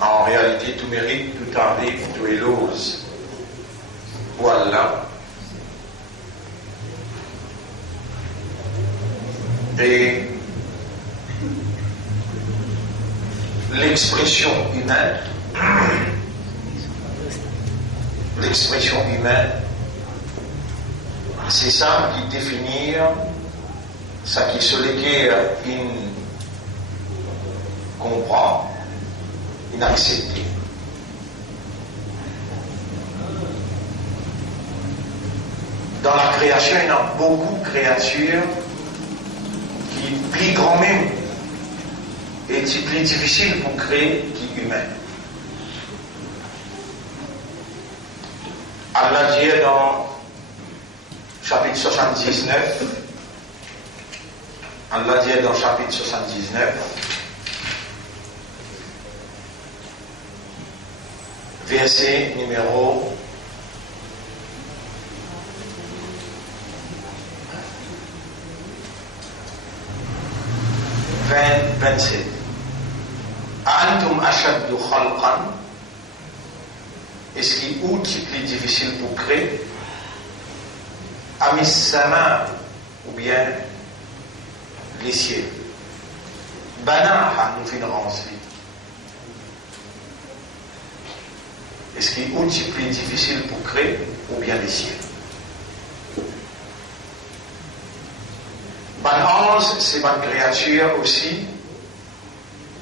En réalité, tout mérite, tout arrive, tout élose. Voilà. Et l'expression humaine, c'est ça qui définit ce qui se l'équerre comprend, inaccepté. Dans la création, il y a beaucoup de créatures qui, plus grand même, et c'est plus difficile pour créer qui humain. Allah dit dans chapitre 79, verset numéro 27. Antum ashaddu khalqan, est-ce qu'il est plus difficile pour créer? Amis sama, ou bien les cieux. Banaha, nous finirons ensuite. Est-ce qu'il est plus difficile pour créer, ou bien les cieux? Ban ange, c'est une créature aussi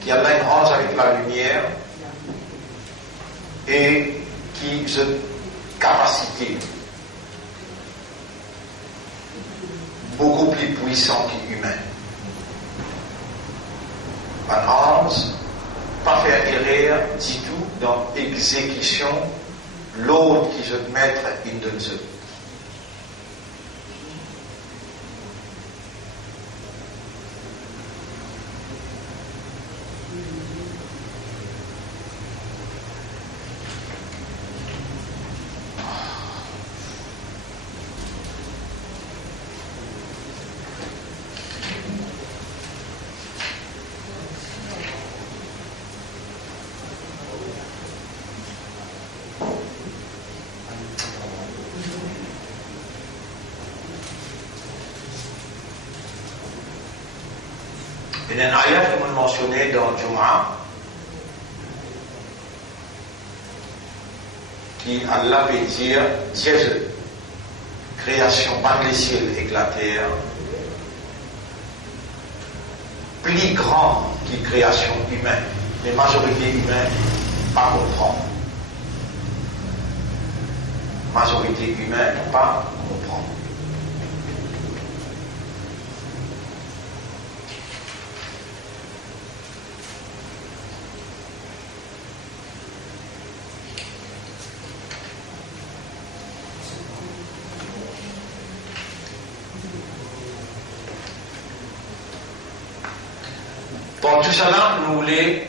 qui a une ange avec la lumière et qui a une capacité beaucoup plus puissante qu'humaine. Un ange, pas faire erreur du tout dans l'exécution, l'ordre qui se mettre in de eux. Il y a un ayat que vous mentionnez dans Jum'a qui Allah veut dire Dieu, création par les ciels et la terre, plus grand que création humaine. Les majorités humaines pas comprendre. Majorité humaine pas comprendre. Pour tout cela, nous voulons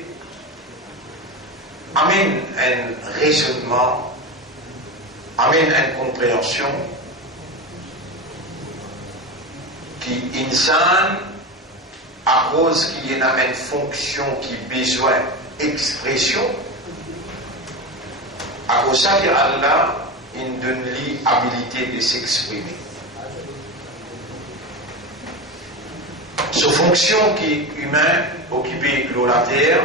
amener un raisonnement, amener une compréhension qui insan à cause qu'il y a une fonction qui a besoin d'expression, à cause de ça qu'Allah il donne l'habilité de s'exprimer. Sa fonction qui est humaine, occupée de la terre,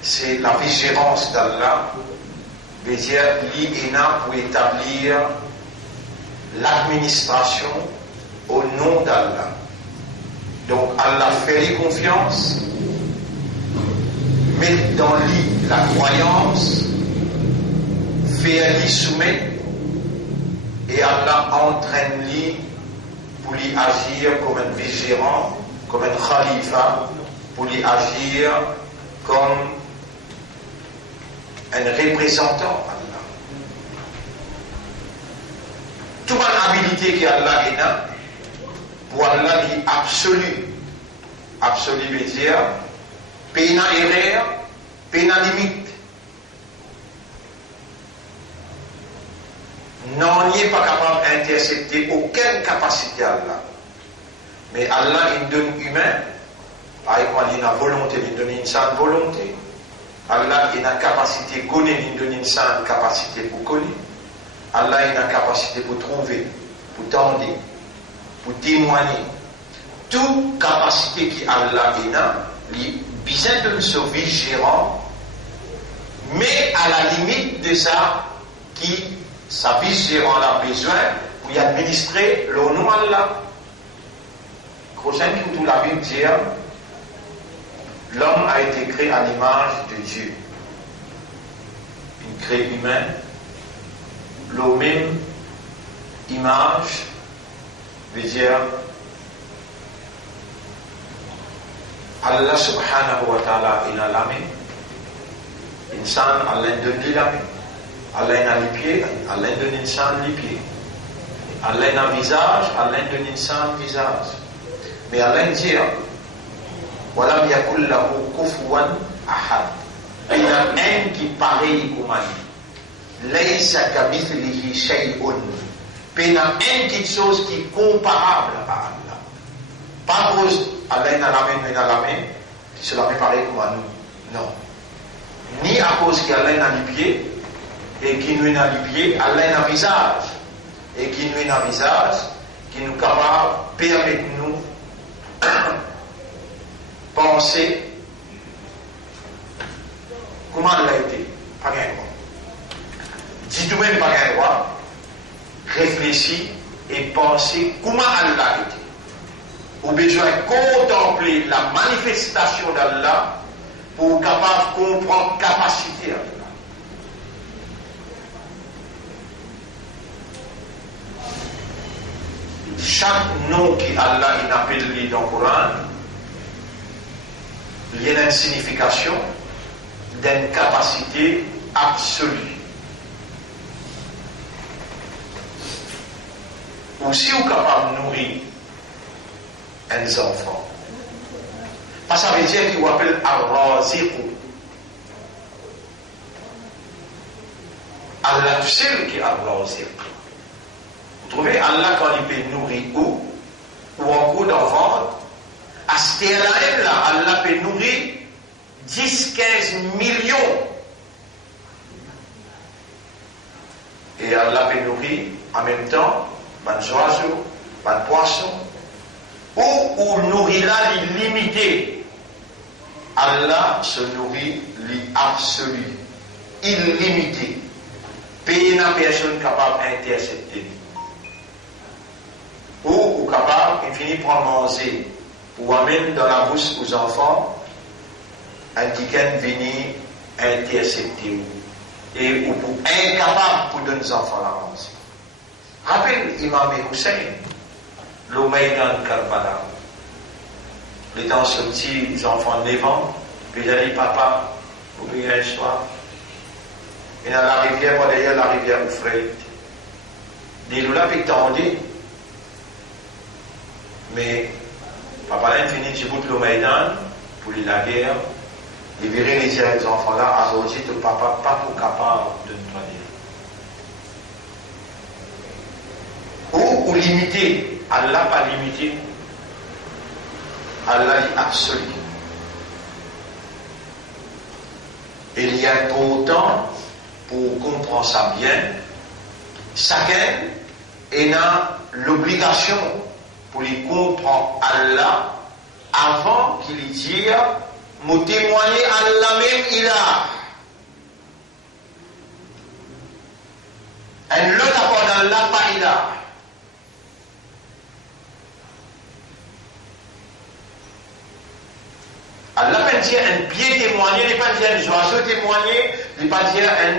c'est la vigilance d'Allah, veut dire l'INA pour établir l'administration au nom d'Allah. Donc Allah fait les confiances, met dans lui la croyance, fait lui soumettre, et Allah entraîne lui pour lui agir comme un vigilant, comme un khalifa, pour lui agir comme un représentant d'Allah. Toute habilité qu'Allah a, pour Allah qui est absolu. Absolu veut dire, pena erreur, pena limite. Non, il n'est pas capable d'intercepter aucune capacité à Allah. Mais Allah, il donne humain, par exemple, il a volonté, il donne une sainte volonté. Allah a une capacité de connaître, une capacité pour connaître. Allah a une capacité pour trouver, pour tendre, pour témoigner. Toute capacité qui Allah a, il besoin de se vigérant, mais à la limite de ça, qui sa vigérant a besoin pour y administrer le nom Allah. Prochain qui tout la Bible dit, l'homme a été créé à l'image de Dieu. Il crée humain, la même image veut dire Allah subhanahu wa ta'ala il a la main. Insan Allah donne la main. Allah a les pieds, Allah donne insan les pieds. Allah a un visage, Allah donne insan visage. Mais Allah dit Walam yakul lahu kufuwan ahad. Il y a un qui pareil comme lui. Laysa kamithlihi shay'un. Il y a une petite chose qui est comparable à Allah. Pas cause Allah n'a la main, nous n'a la main, c'est la main pareil comme nous. Non. Ni à cause qu'Allah n'a les pieds, et qui nous n'a les pieds, Allah n'a un visage. Et qui nous n'a un visage, qui nous capable de permettre nous penser comment Allah a été. Pas gain droit. Dites-vous-même pas gain droit. Réfléchis et pensez comment Allah a été. Vous avez besoin de contempler la manifestation d'Allah pour capable de comprendre la capacité d'Allah. Chaque nom qu'Allah appelle dans le Coran, il y a une signification d'une capacité absolue. Ou si vous êtes capable de nourrir un enfant, parce que ça veut dire qu'il appelle Ar-Raziq. Allah seul qui est Ar-Raziq. Vous trouvez Allah quand il peut nourrir ou encore d'enfants, à ce terrain-là, Allah peut nourrir 10-15 millions. Et Allah peut nourrir en même temps des oiseaux, des poissons, ou nourrir là l'illimité. Allah se nourrit l'absolu, illimité. Pays n'a personne capable d'intercepter. Ou capable, il finit par manger, ou amène dans la bouche aux enfants, un ticket venir intercepter. Et ou pour incapable pour donner aux enfants la manger. Rappelle Imam Hussein, le Maïdan Karbala. Les temps sortis, les enfants de Lévan, puis il a dit papa, oubliez l'histoire. Et dans la rivière, moi d'ailleurs, la rivière Oufreit. Des loups là, puis tendus. Mais papa là, il finit de bout le Maïdan, pour la guerre. Il verrait les enfants là, à Roger, le papa, pas pour capable de nous dire. Ou limité. Allah pas limité. Allah est absolu. Il y a trop de temps pour comprendre ça bien. Chacun a l'obligation pour lui comprendre Allah avant qu'il dise me témoigner Allah même il a. Un l'autre apport d'Allah pas il a. Allah peut dire un pied témoigné, il ne peut pas dire un oiseau témoigné, il ne peut pas dire un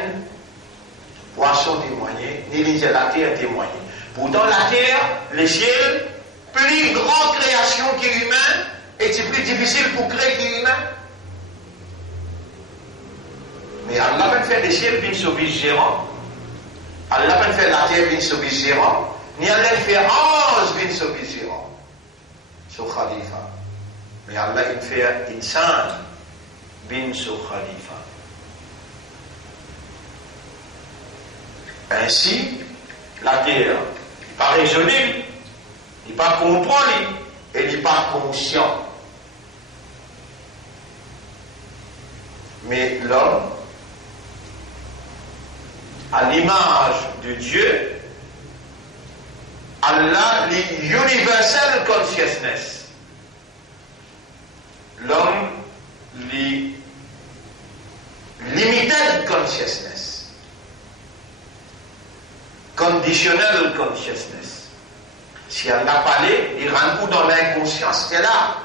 poisson témoigné, ni il dire la terre témoigné. Pourtant la terre, le ciel, plus grande création qu'humain, et c'est plus difficile pour créer qu'humain. Mais Allah peut faire des ciels bien sauvages gérants. Allah peut faire la terre bien sauvage gérant. Ni Allah peut faire ange bien sauvage gérant. Sur Khalifa. Mais Allah il fait insan bin sur Khalifa. Ainsi, la terre, il n'est pas raisonné, il n'est pas compris, et il n'est pas conscient. Mais l'homme, à l'image de Dieu, Allah, l'universal consciousness. L'homme, the limited consciousness, conditional consciousness. Si elle n'a pas l'air, il rentre dans l'inconscience qu'elle a.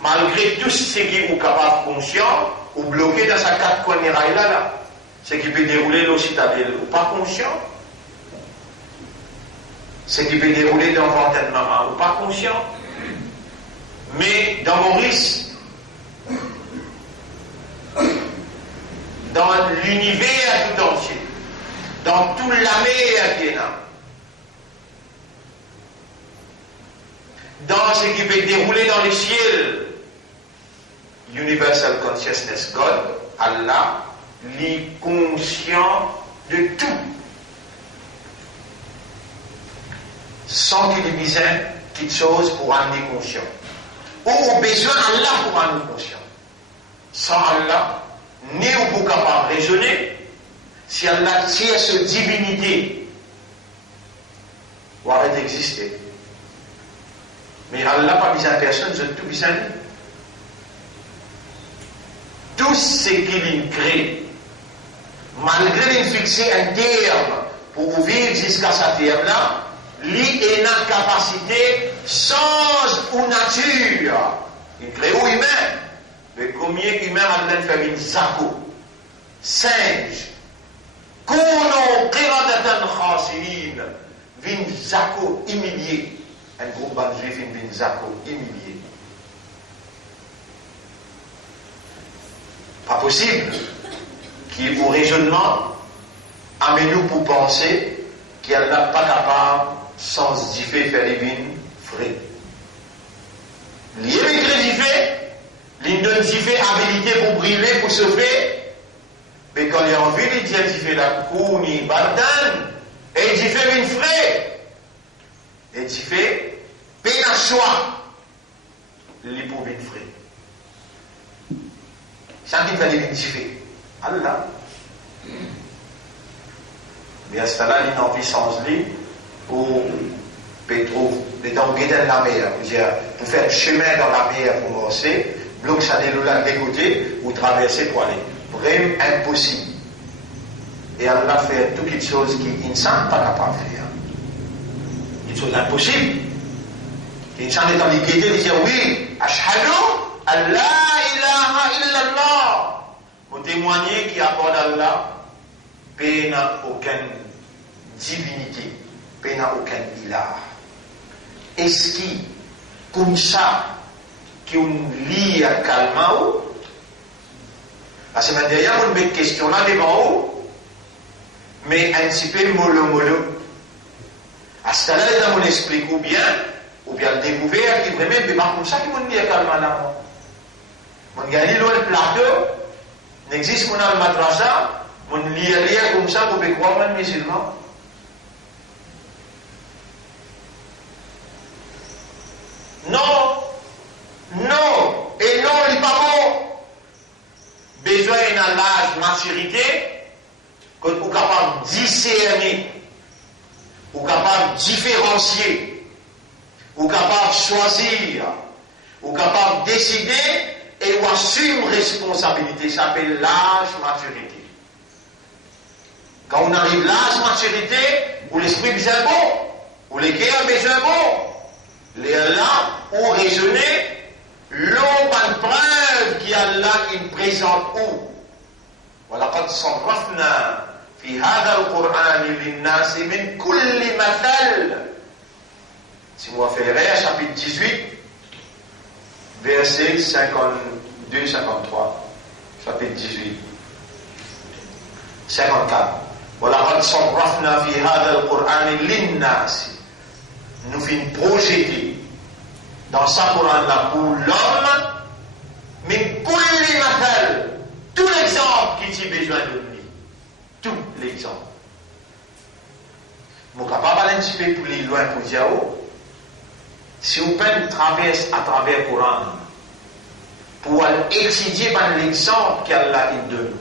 Malgré tout ce qui est capable conscient, ou bloqué dans sa carte coin là, ce qui peut dérouler le citadelle ou pas conscient, ce qui peut dérouler dans vingtaine maman ou pas conscient. Mais dans Maurice, dans l'univers tout entier, dans toute la mer qui est là, dans ce qui peut dérouler dans les ciels, Universal Consciousness God, Allah, l'est conscient de tout, sans qu'il ait besoin de quelque chose pour rendre conscient. Ou au besoin Allah pour rendre conscient. Sans Allah, ni au bout capable de raisonner, si Allah tire cette divinité, ou arrête d'exister. Mais Allah n'a pas besoin de personne, vous avez tout besoin de lui. Tout ce qu'il crée, malgré il fixer un terme pour vivre jusqu'à sa terme-là, lui est une capacité sans ou nature. Il crée ou humain. Mais combien d'humains Allah fait une zako, singe, kono qiradatan khasirin, vin zako humilié. Un groupe de juifs vin zako humilié. Pas possible qu'il au raisonnement amène-nous pour penser qu'il n'est pas capable sans diffé faire les vignes frais. Lié avec les diffé, il donne diffé habilité pour briller, pour se faire, mais quand il a envie, il dit diffé la kouni bardan, et il diffé vignes frais, et il diffé peine à choix, il pour vignes frais. Chacun fait des diffé. Allah. Mais à ce moment-là, il est en puissance pour Pétro, dans la mer. Pour faire chemin dans la mer pour marcher, bloc ça de côté ou traverser pour aller. Vraiment impossible. Et Allah fait toutes les choses qui ne sont pas capables de faire. Une chose impossible. L'insan est en liquidité, il dit oui, ashhadu Allah ilaha illallah. Vous témoignez qu'il accorde Allah, paix n'a aucune divinité, paix n'a aucun ilah. Est-ce qu'il, comme ça, qu'on lit à calmant, la semaine dernière, on met une question là devant vous, mais un petit peu mollo. À ce temps-là, on explique ou bien le découvert qui vraiment, mais pas comme ça qu'on lit à calmant là. On gagne le plateau, n'existe qu'on a le madrasa, on lit comme ça pour croire un musulman. Non, et non, il n'est pas bon. Besoin d'un âge maturité, qu'on est capable de discerner, ou capable de différencier, ou capable de choisir, ou capable de décider, et ou assume responsabilité. Ça s'appelle l'âge maturité. Quand on arrive à l'âge maturité, où l'esprit est bien bon, où les cœurs sont bien bon, les là, où raisonner, l'eau pas de preuve qui est là qui présente où. وَلَقَدْ صَرَّفْنَا فِي هَذَا الْقُرْآنِ لِلنَّاسِ مِنْ كُلِّ مَثَلٍ. Si vous référez, chapitre 18, verset 52-53, chapitre 18, 54. وَلَقَدْ صَرَّفْنَا فِي هَذَا الْقُرْآنِ لِلنَّاسِ. Nous finissons projeter dans ce Coran-là pour l'homme, mais pour les matins, tout l'exemple qui a besoin de lui. Tout l'exemple. Je ne suis pas aller un petit peu plus loin pour dire, si vous pouvez traverser à travers le Coran, pour étudier par l'exemple qu'Allah il donne,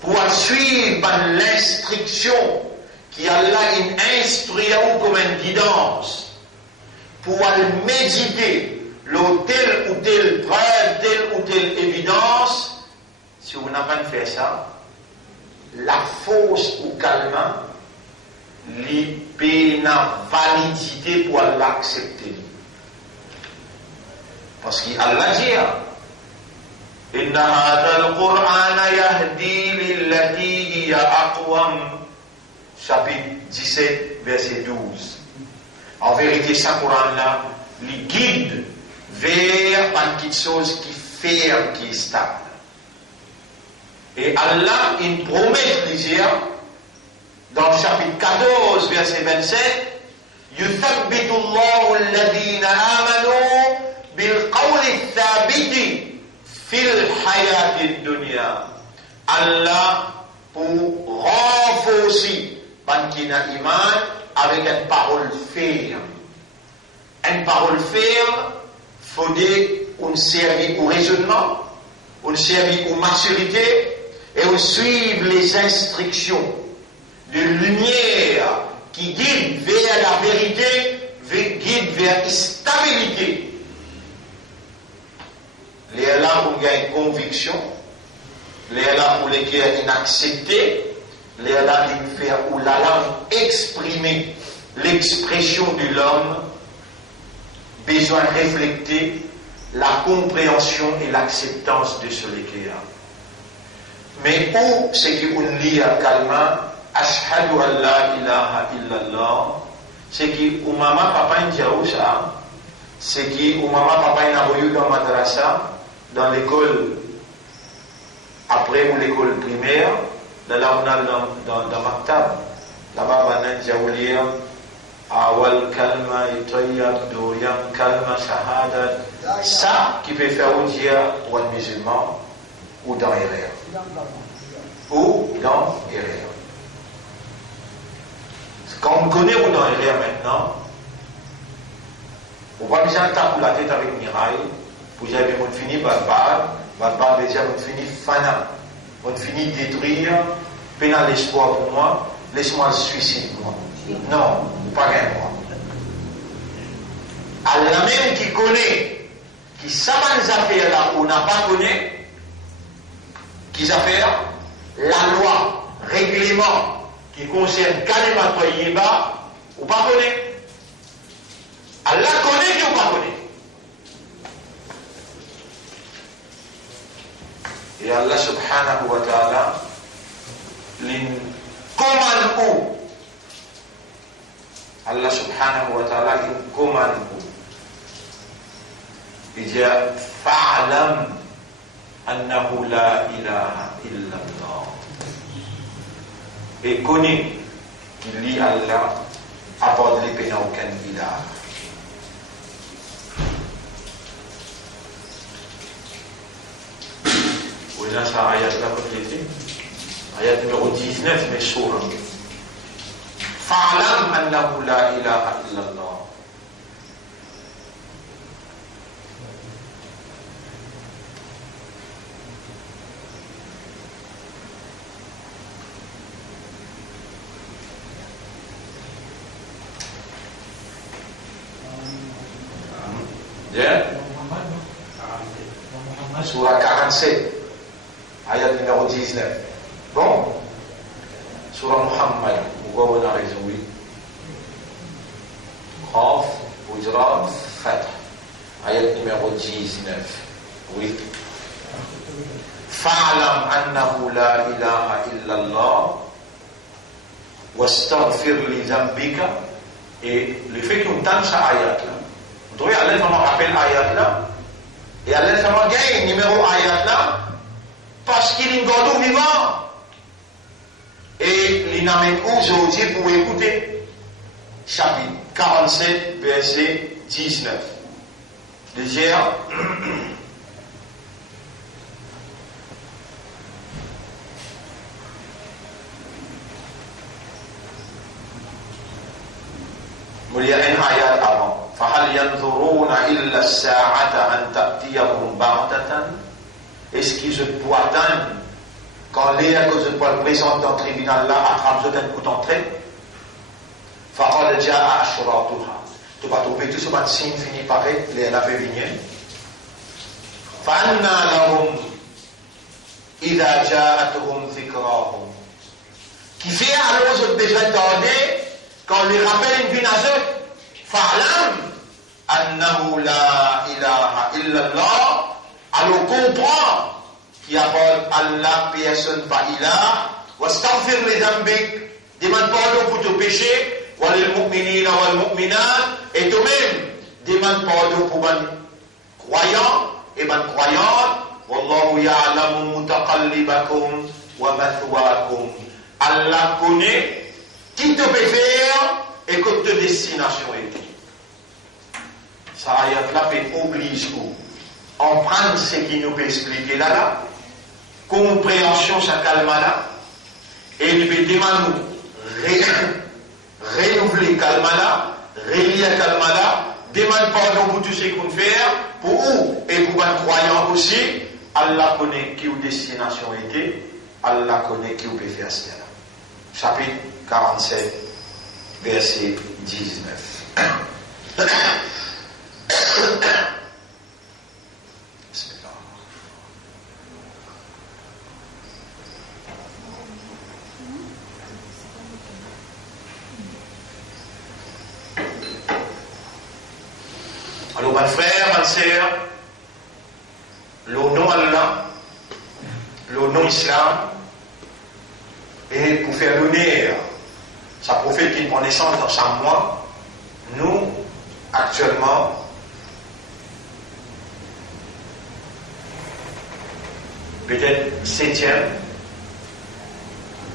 pour suivre par l'instruction qu'Allah il instruit comme une guidance, pour méditer telle ou telle preuve, telle ou telle évidence. Si vous n'avez pas fait ça, la fausse ou calme, l'hypéna validité pour l'accepter. Parce qu'Allah dit, إن هذا القرآن يهدي للتي هي أقوم. Chapitre 17, verset 12. En vérité, ce Coran-là, il guide vers quelque chose qui ferme, qui est stable. Et Allah, il promet de dire, dans le chapitre 14, verset 27, يثبت الله الذين آمنوا بالقول الثابت في الحياة الدنيا. Allah pour renforcer Bankina Iman avec une parole ferme. Une parole ferme, il faut qu'on serve au raisonnement, on serve aux maturité et on suive les instructions de lumière qui guide vers la vérité, guide vers la stabilité. Les là où il y a une conviction, les là où les cœurs sont acceptés, les là où la langue exprimer l'expression de l'homme, besoin de refléter la compréhension et l'acceptance de ce cœur. Mais où c'est qu'on lit à calma, Ashhadu an la ilaha illallah, c'est que ou maman papa n'diaou ça, c'est que ou maman papa n'a pas eu dans madrasa, dans l'école, après ou l'école primaire, dans maktab, là-bas on a n'diaou lire awal kalma itoyab doyam kalma shahadat, ça qui peut faire ou dire ou un musulman ou dans erreur. Ou dans erreur. Quand on connaît ou dans erreur maintenant, on va déjà taper la tête avec Mirail, pour dire que on finit barbare veut dire on finit fanat, on finit détruire, pénal l'espoir pour moi, laisse-moi le suicide moi. Non, pas rien moi. Allah même qui connaît, qui savent les affaires là où on n'a pas connaît, qui affaires, la loi, règlement, qui concerne Kalima Toyeba, ou pas connaît. Allah connaît qui ou pas connaît. Et Allah subhanahu wa ta'ala, commande où? Allah subhanahu wa ta'ala, il commande où? Il dit, fa'alam annahu la ilaha illallah. Et connaît qu'il lit Allah apporte les peines aucun ilah. Vous voyez ça, ayat là, complété. Ayat numéro 19, mais sourd. Fa'alam annahu la ilaha illallah. Surah 47, ayat numéro 19. Bon, Surah Muhammad, pourquoi on a raison, oui. Khaf, Hujrat, Fath, ayat numéro 19. Oui. Fa'alam annahu la ilaha illallah, wastaghfir li zambika. Et le fait qu'on tente cette ayat-là, vous devez aller vraiment rappeler ayat-là, et Allah sama gagne numéro ayat là parce qu'il est encore vivant et il n'amène aujourd'hui pour écouter chapitre 47 verset 19 déjà il y a un ayat avant فَهَلْ يَنْظُرُونَ إِلَّا السَّاعَةَ أَنْ تَأْتِيَهُمْ بَغْتَةً. Est-ce qu'ils se doivent attendre quand les à cause de Paul présente dans le tribunal là, attrape un coup d'entrée? فَقَدْ جَاءَ أَشْرَاطُهَا. Tu vas trouver tout ce qui signe fini par les l'avait vigné. فَأَنَّا لَهُمْ إِذَا جَاءَتْهُمْ ذِكْرَاهُمْ. Qui fait alors ce déjà tardé quand les rappels viennent à eux. فَعْلَمْ أَنَّهُ لَا إِلَهَ إِلَّا اللَّهُ. Alors comprends qu'il n'y a pas Allah, personne, pas ilah. وَاسْتَغْفِرْ لِذَنْبِكَ. Demande pardon pour tes péchés. وَلِلْمُؤْمِنِينَ وَالْمُؤْمِنَاتِ. Et toi-même, demande pardon pour les croyants et les croyantes. وَاللَّهُ يَعْلَمُ مُتَقَلِّبَكُمْ وَمَثْوَاكُمْ. Allah connaît qui te peut faire et que ta destination est. Ça ayat-là fait oblige ou en prendre ce qui nous peut expliquer là, compréhension ça calme là, et il peut demander renouveler calme là, relire calme là, demande pardon pour tout ce qu'on fait, pour où et pour un croyant aussi. Allah connaît qui ou destination était, Allah connaît qui ou peut faire cela. Chapitre 47, verset 19. Alors, mon frère, ma sœur, le nom Allah, le nom Islam, et pour faire l'honneur, sa prophète qui prend naissance dans 100 mois, nous, actuellement, peut-être 7e,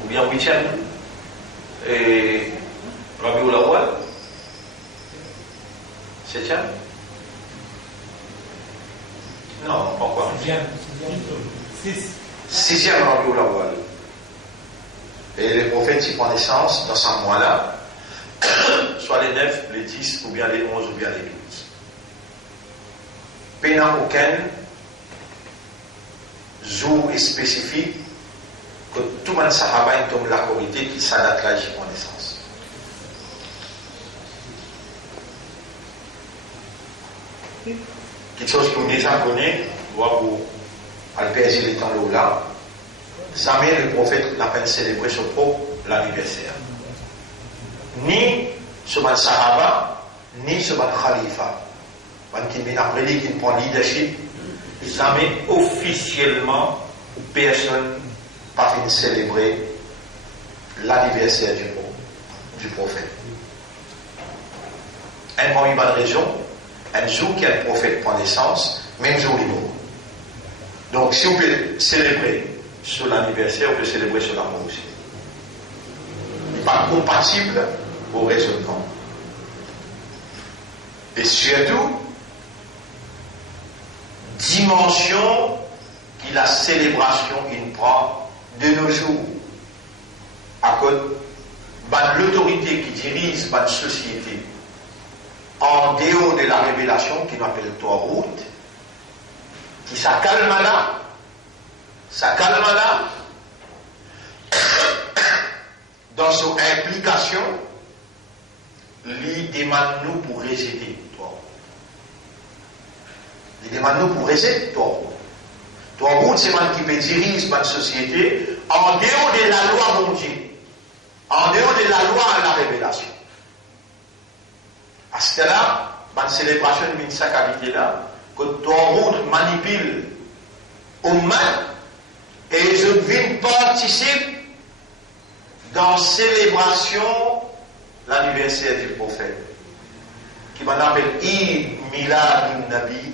ou bien 8e, et Rabiul Awwal, 7e? Non, pourquoi? 6e Rabiul Awwal. Et les prophètes s'y prennent naissance dans ce mois-là, soit les 9, les 10, ou bien les 11, ou bien les 12. Pénal aucun jour spécifique que tout le monde sahaba tombe la communauté qui s'adapte là, j'y prend naissance. Quelque chose que vous déjà connaissez, vous alpéger les temps là. Jamais le prophète n'a pas célébré son propre l'anniversaire. Ni ce man sahaba, ni ce man khalifa. Qui prend leadership, jamais officiellement personne n'a fait célébrer l'anniversaire du prophète. Un bon une raison, un jour qu'il y a le prophète prend naissance, même jour il mort. Donc si vous pouvez célébrer sur l'anniversaire, vous pouvez célébrer sur la mort aussi. Il n'est pas compatible au raisonnement. Et surtout, dimension que la célébration il prend de nos jours. À cause de l'autorité qui dirige la société en dehors de la révélation qui m'appelle Torah, qui s'accalme là, dans son implication, lui demande nous pour rejeter toi. Il demande nous pour rejeter toi. Toi, c'est moi qui peut diriger ma société en dehors de la loi mondiale, en dehors de la loi à la révélation. À ce là, ma célébration de sa qualité là, que toi manipule aux mains et je viens participer dans la célébration l'anniversaire du prophète qui m'en appelle Eid Milad Nabi.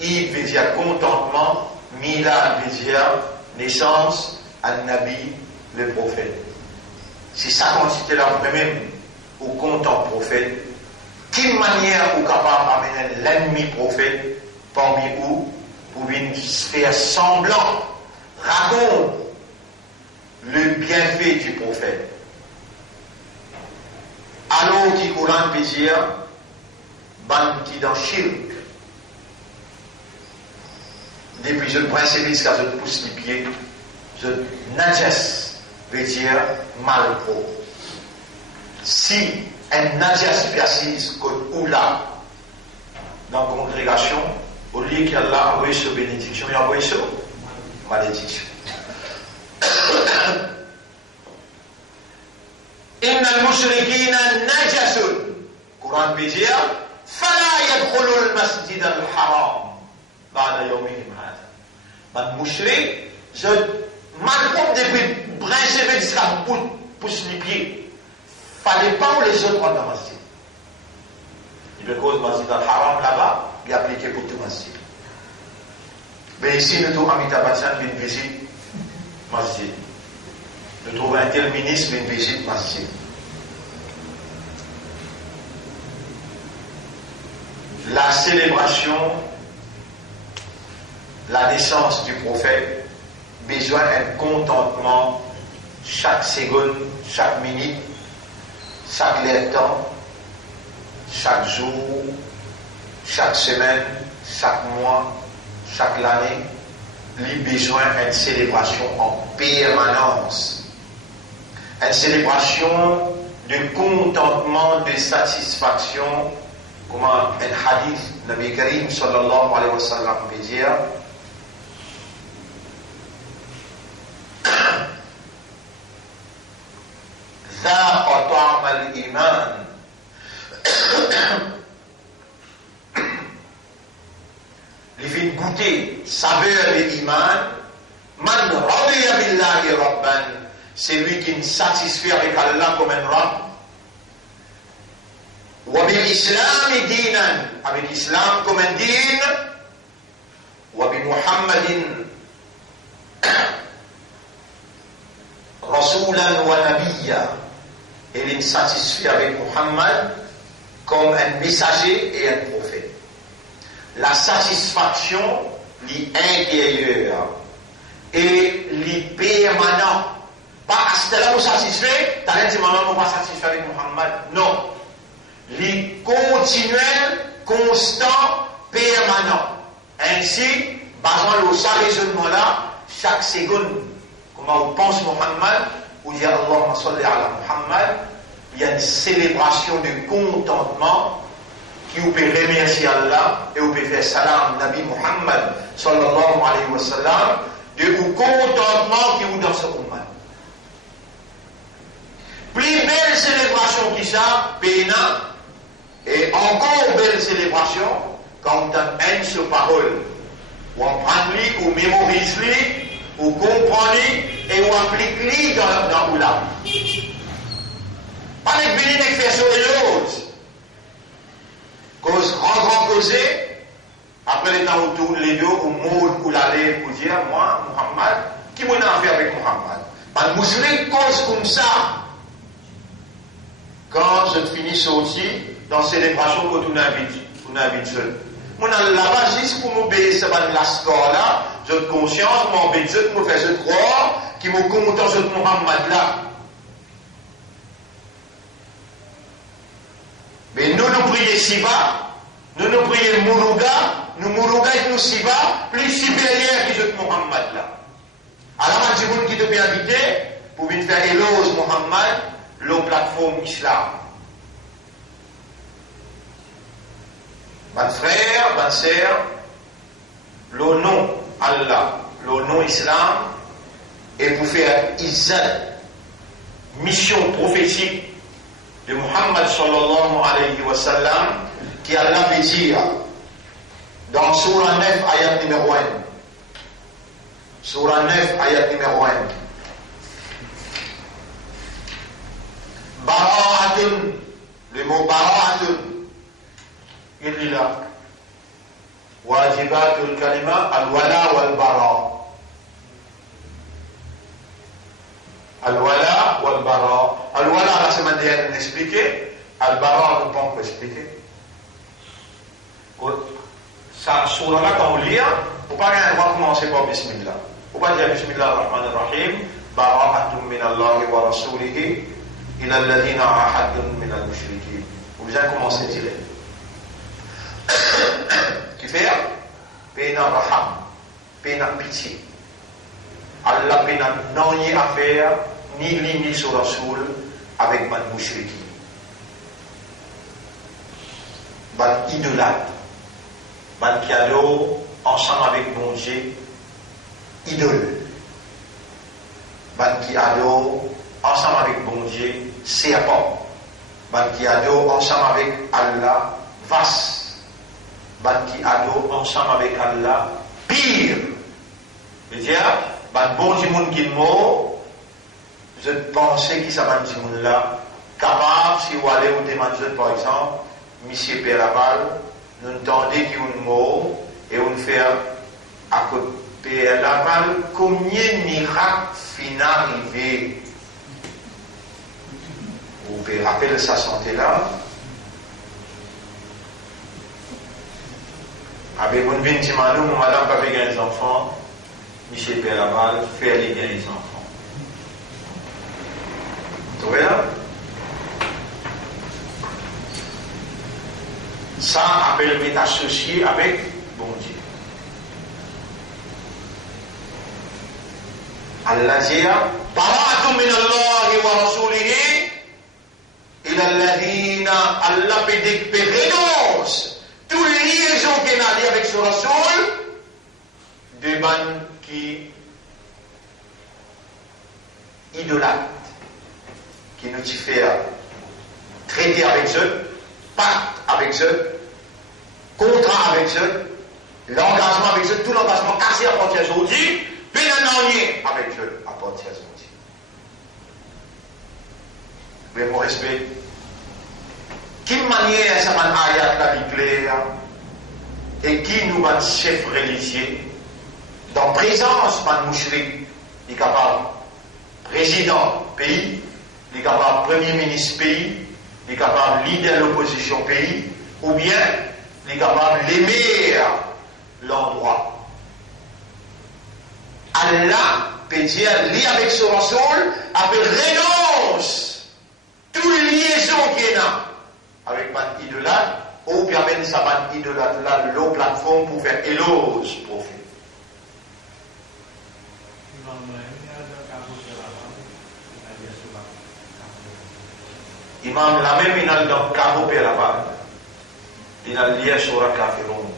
Eid veut dire contentement, Milad veut dire naissance, An-Nabi, le prophète. Si ça consiste là même au content prophète, quelle manière vous capable d'amener l'ennemi prophète parmi vous pour lui faire semblant, raconte le bienfait du prophète. Alors qu'il Coran peut dire, ban qui dans shirk. Depuis je principe jusqu'à je pousse les pieds, je najas veut dire mal pro. Si un najas persiste ou là dans la congrégation, au lieu qu'Allah envoie ce bénédiction, il envoie ce malédiction. Inna al-mushrikina najasun. Coran veut dire fala yadkhulu al-masjid al-haram ba'da yawmihim hada. Man mushrik, je mal propre depuis principe jusqu'à pousse les pieds. Fallait pas où les autres rentrent dans le masjid. Il veut cause masjid al-haram là-bas, il est appliqué pour tout masjid. Mais ici, nous trouvons Amitabh Bachchan qui une visite masjid. Nous trouvons un tel ministre qui une visite masjid. La célébration, la naissance du prophète, besoin d'un contentement chaque seconde, chaque minute, chaque temps, chaque jour, chaque semaine, chaque mois, chaque année, il a besoin d'une célébration en permanence. Une célébration de contentement, de satisfaction, comme un hadith, Nabi Karim sallallahu alayhi wa sallam veut dire, ذاق طعم الإيمان. Il vient goûter saveur de l'iman. Man radiya billahi rabban, c'est lui qui est satisfait avec Allah comme un Rabb. Wa bil islam dinan, avec l'islam comme un din. Wa bi Muhammadin rasulan wa nabiyya, il est satisfait avec Muhammad comme un messager et un prophète. La satisfaction, l'intérieur et l'impermanent. Pas à ce là où satisfait, t'as dit maman, pas satisfait avec Muhammad. Non. Continuel, constant, permanent. Ainsi, basant le raisonnement-là, chaque seconde, comment on pense Muhammad, ou dire Allahumma salli ala Muhammad, il y a une célébration de contentement qui vous peut remercier Allah et vous pouvez faire salam Nabi Muhammad sallallahu alayhi wa sallam de vous contentement qui vous dans ce umma. Plus belle célébration qui ça, Bénin, et encore belle célébration quand on aime ce parole. Ou on prend lui, ou mémorise lui, ou comprend lui, et on applique lui dans l'oulam. Pas les bénis qui fait sur les autres. Cause grand causé, après les temps où tourne les deux, ou mot, ou l'aller, pour dire, moi, Muhammad, qui m'en a fait avec Muhammad? Pas de musulman cause comme ça. Quand je finis sorti, dans célébration, quand on invite seul. Mon là-bas, juste pour m'obéir, ça va de la score là, j'ai conscience, m'obéir, je me fais ce croire, qui me content sur Muhammad là. Mais nous prions Siva, nous prions Mourouga, Mourouga et nous Siva, plus supérieur que ce Muhammad là. Alors, je vous qui te peut inviter pour venir faire éloge Muhammad, la plateforme islam. Mon frère, ma sœur, le nom Allah, le nom islam, et pour faire Izzat, mission prophétique de Muhammad sallallahu alayhi wa sallam, qui Allah veut dire dans Surah 9, ayat numéro 1. Surah 9, ayat numéro 1. Bara'atun, le mot bara'atun, il est là. Wajibatul kalima, al-wala wal-bara. Al-wala wal-bara. Al-wala, la semaine dernière, on expliqué. Al-bara, on ne peut pas expliquer. Ça, sur là, quand on lit, on ne peut pas commencer par Bismillah. On ne peut pas dire Bismillah ar-Rahman ar-Rahim. Bara'atun min Allah wa rasulihi. إلى الذين عاهدتم من المشركين. Vous avez commencé à dire. faire, pena raham, pena pitié. Allah pena non y affaire, ni li ni sur Rasoul, avec man mouchriki. Ban idolâtre, ban qui adore ensemble avec bon Dieu, idole. Ban qui adore ensemble avec bon Dieu, serpent. Ban qui adore ensemble avec Allah, vaste. Ban qui adore ensemble avec Allah, pire. C'est-à-dire, ban bon Dieu moun qui mort, je pensais qu'il s'appelle ce monde là, capable, si vous allez au démangeler par exemple, Monsieur Péraval, nous entendez qu'il y a un mot, et on fait à côté Péraval, combien de miracles finissent arriver. Vous pouvez rappeler sa santé là. Avec une vingtaine de mon madame pas fait des enfants, Monsieur Péraval fait les gains des enfants. Vous trouvez là? Ça appelle est associé avec bon Dieu. Allah dit Bara'atun min Allah wa rasulihi ila alladhina Allah renonce toutes les liaisons qu'il a dit avec ce Rasoul de ban qui idolâtre, qui nous dit faire traiter avec eux, pacte avec eux, contrat avec eux, l'engagement avec eux, tout l'engagement cassé à partir d'aujourd'hui, puis l'annoncer avec eux à partir d'aujourd'hui. Mais mon respect, quelle manière ça m'a ayat la vie claire et qui nous va chef religieux dans présence de mouchrik, il est capable président pays, il est capable premier ministre pays, il est capable leader de l'opposition pays, ou bien il est capable l'émir l'endroit. Allah peut dire, lit avec son Rasoul, appelle renonce toutes les liaisons qu'il y a avec ma idolâtre, ou bien même sa ma idolâtre là, l'eau plateforme pour faire éloge profit. Imam la même il a dans Cabo Péraval, il a lié sur la Kafirun.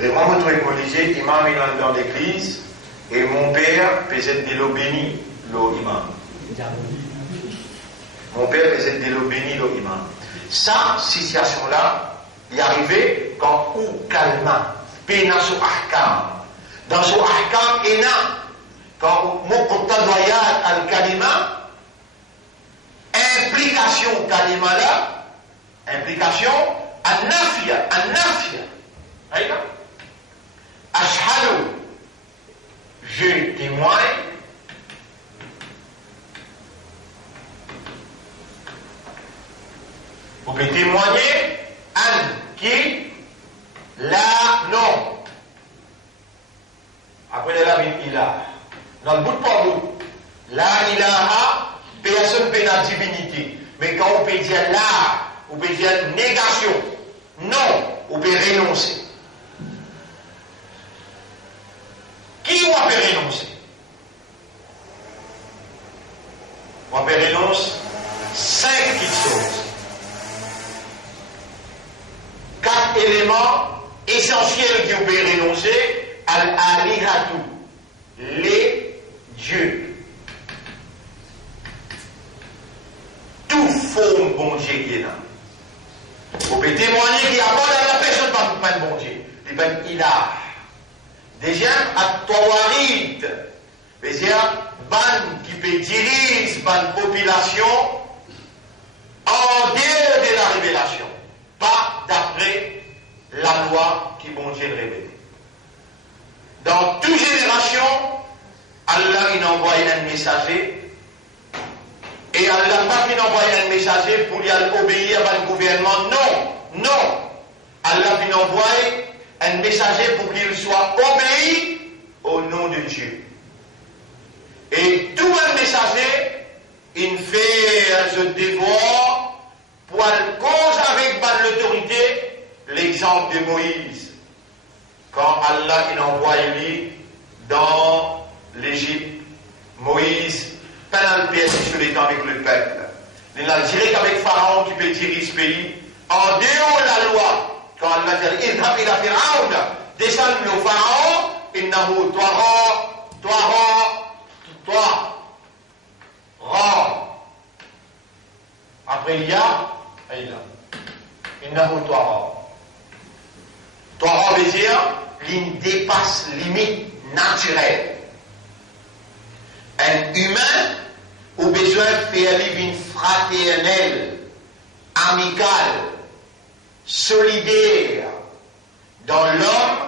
Et moi, je suis policier, imam il a dans l'église, et mon père faisait de l'eau bénie, l'eau imam. Mon père faisait de l'eau bénie, l'eau imam. Cette situation-là, il est arrivé quand ou calma, pena sou ahkam. Dans sou ahkam, il y a quand Muqtadayat al-Kalima, implication Kalima là, implication an-nafya, aïe, ashhadu, je témoigne, vous pouvez témoigner, an, qui, la, non. Après la vie, il a. Dans le bout par bout, la ilaha, personne peut la divinité. Mais quand on peut dire la, on peut dire négation. Non, on peut renoncer. Qui on peut renoncer? On peut renoncer 5 petites choses. 4 éléments essentiels qu'on peut renoncer. Al-alihatu, les dieux. Tout forme bon Dieu qui est là. Vous pouvez témoigner qu'il n'y a pas de la personne pas de bon Dieu. Il a. Déjà, à Tawarid, c'est-à-dire, ban qui peut diriger ban population en dehors de la révélation. Pas d'après la loi qui bon Dieu révèle. Dans toute génération, Allah il envoie un messager et Allah pas qu'il envoie un messager pour y obéir à un gouvernement. Non, non. Allah il envoie un messager pour qu'il soit obéi au nom de Dieu. Et tout un messager, il fait ce devoir pour cause avec l'autorité, l'exemple de Moïse. Quand Allah il envoie lui dans l'Égypte, Moïse, pendant le piège sur les temps avec le peuple. Il a direct avec Pharaon qui peut tirer ce pays, en dehors de la loi. Quand Allah dit, Idhab ila Fir'aun, descend le Pharaon, innahu Ra. Après il y a, innahu Ra. Ra veut dire, il dépasse limite naturelle. Un humain a besoin de faire une fraternelle, amicale, solidaire dans l'homme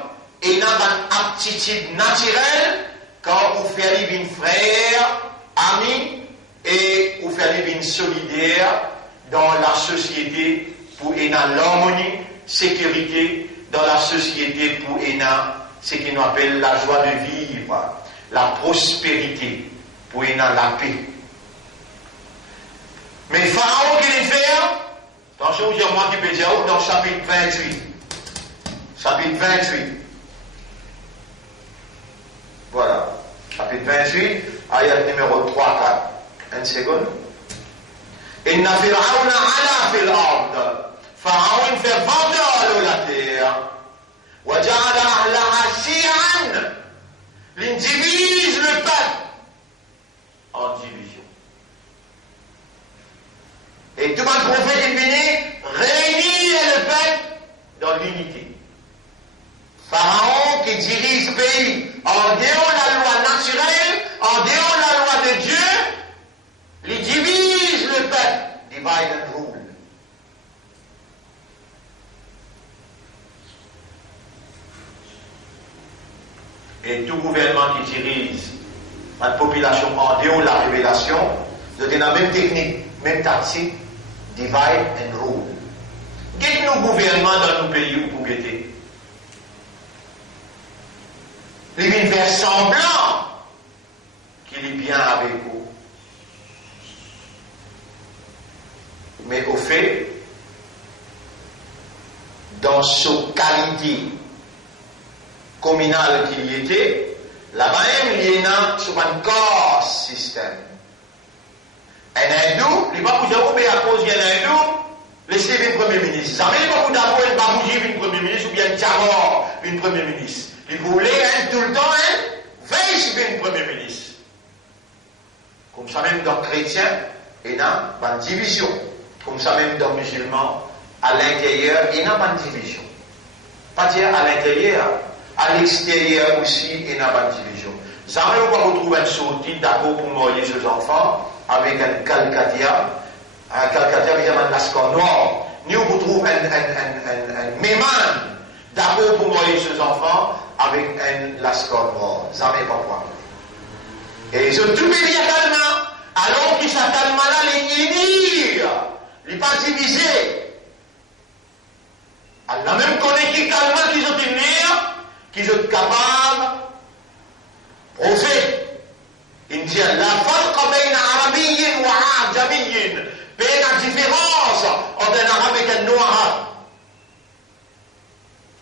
et dans une aptitude naturelle quand on fait une frère, ami et on fait une solidaire dans la société pour être dans l'harmonie, sécurité dans la société pour être dans ce qu'on appelle la joie de vivre, la prospérité, pour être dans la paix. Mais Pharaon qui les fait, attention, il y a moi qui peux dire dans le chapitre 28. Chapitre 28. Voilà. Chapitre 28, ayat numéro 3, 4. Une seconde. Inna Fir'auna ala fil ard. Pharaon fait vendre la terre. Wa ja'ala ahlaha shi'an. Il divise le peuple en division. Et tout le prophète est venu réunir le peuple dans l'unité. Pharaon qui dirige le pays en dehors de la loi naturelle, en dehors de la loi de Dieu, il divise le peuple, divide and rule. Et tout gouvernement qui dirige la population en dehors de la révélation, de la même technique, même tactique, divide and rule. Qu'est-ce que nos gouvernements dans nos pays pour guetter? Ils viennent faire semblant qu'il est bien avec vous. Mais au fait, dans sa qualité communale qu'il y était, là-bas même, il y a un corps système. Un hindou, il va vous dire, à cause d'un hindou, laissez le premier ministre. Ça ne veut pas vous d'abord, il va bouger une premier ministre ou bien un Tchagor, une premier ministre. Il voulait tout le temps, veille sur une premier ministre. Comme ça même dans chrétien, il y a une division. Comme ça même dans musulman, à l'intérieur, il y a une division. Pas dire à l'intérieur, à l'extérieur aussi, il y a une division. Ça même on va retrouver un sortie d'accord pour marier ses enfants avec un calcatia. Un calcatia qui est un lascar noir. Nous on retrouve un méman d'accord pour marier ses enfants avec un lascar noir. Ça n'est pas quoi. Et ce tout pays calmement, alors qu'il s'attend là, les unir, les pas diviser. Alors même qu'on est qui calmement, qu'ils ont unir, qu'ils sont capables, prophète. Il dit, la farqa bayna arabiyyin wa ajamiyyin. La différence entre un arabe et un non-arabe.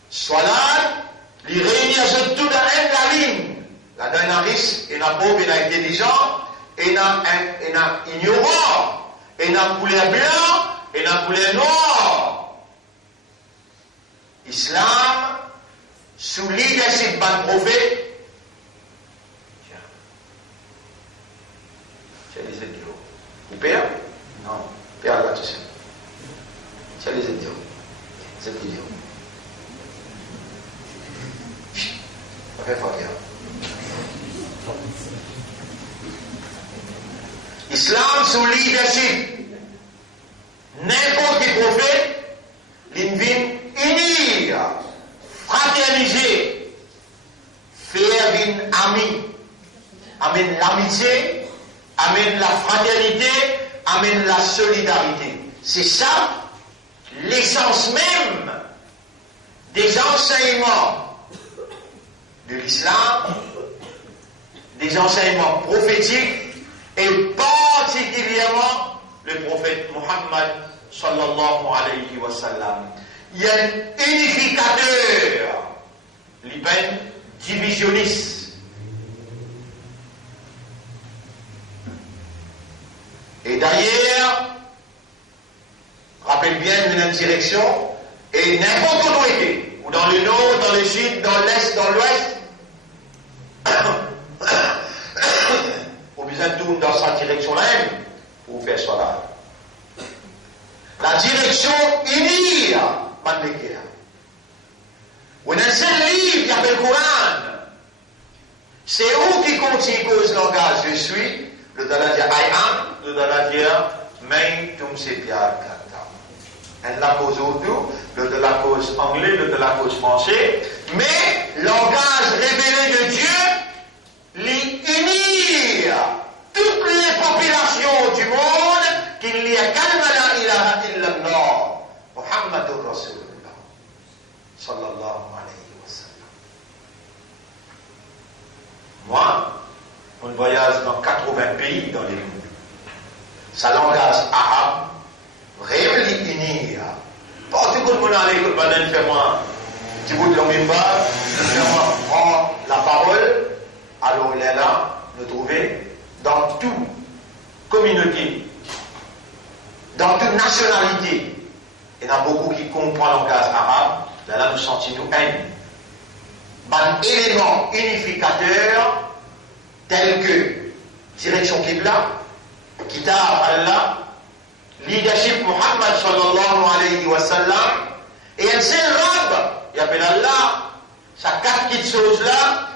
Soit là, il réunit tout dans la ligne. Là, dans un riche, il y a un pauvre, il y a intelligent, il y a un ignorant, il y a un couleur blanc, il y a un couleur noir. Islam, sous leadership d'un prophète, c'est les idiots. Vous père? Non. Père là, tu sais. C'est les idiots. C'est idiot. Fais pas bien. Islam sous leadership. N'importe quel prophète, il vient unir, fraterniser, faire une amie, amène l'amitié, amène la fraternité, amène la solidarité. C'est ça l'essence même des enseignements de l'islam, des enseignements prophétiques et particulièrement le prophète Muhammad sallallahu alayhi wa sallam. Il y a un unificateur, l'ibn divisionniste. Et d'ailleurs, rappelle bien une direction, et n'importe où était, ou dans le nord, dans le sud, dans l'est, dans l'ouest, au besoin de tourner dans sa direction-là, pour faire cela. La direction unie, Mandekea. On a un seul livre qui appelle le Coran. C'est où qui contient cause langage je suis, le Daladia I am, le Daladia main tum sepiar kata. Elle la cause autour, le de la cause anglais, le de la cause français, mais langage révélé de Dieu, l'y unir toutes les populations du monde qu'il n'y a qu'un la ilaha illallah, Muhammadur Rasulullah, sallallahu alayhi wa sallam. Moi, on voyage dans 80 pays dans les mondes. Sa langage arabe, vraiment l'y unir. Pas tout le monde allait que le banan fait moi, petit bout de l'omimba, faire prendre la parole, alors il est là, nous trouver dans toute communauté, dans toute nationalité. Il y en a beaucoup qui comprennent le langage arabe, là nous sentons nous un élément unificateur tel que direction Qibla, Kitab Allah, leadership Muhammad sallallahu alayhi wa sallam, et un seul Rab, il appelle Allah, sa quatre petites choses-là,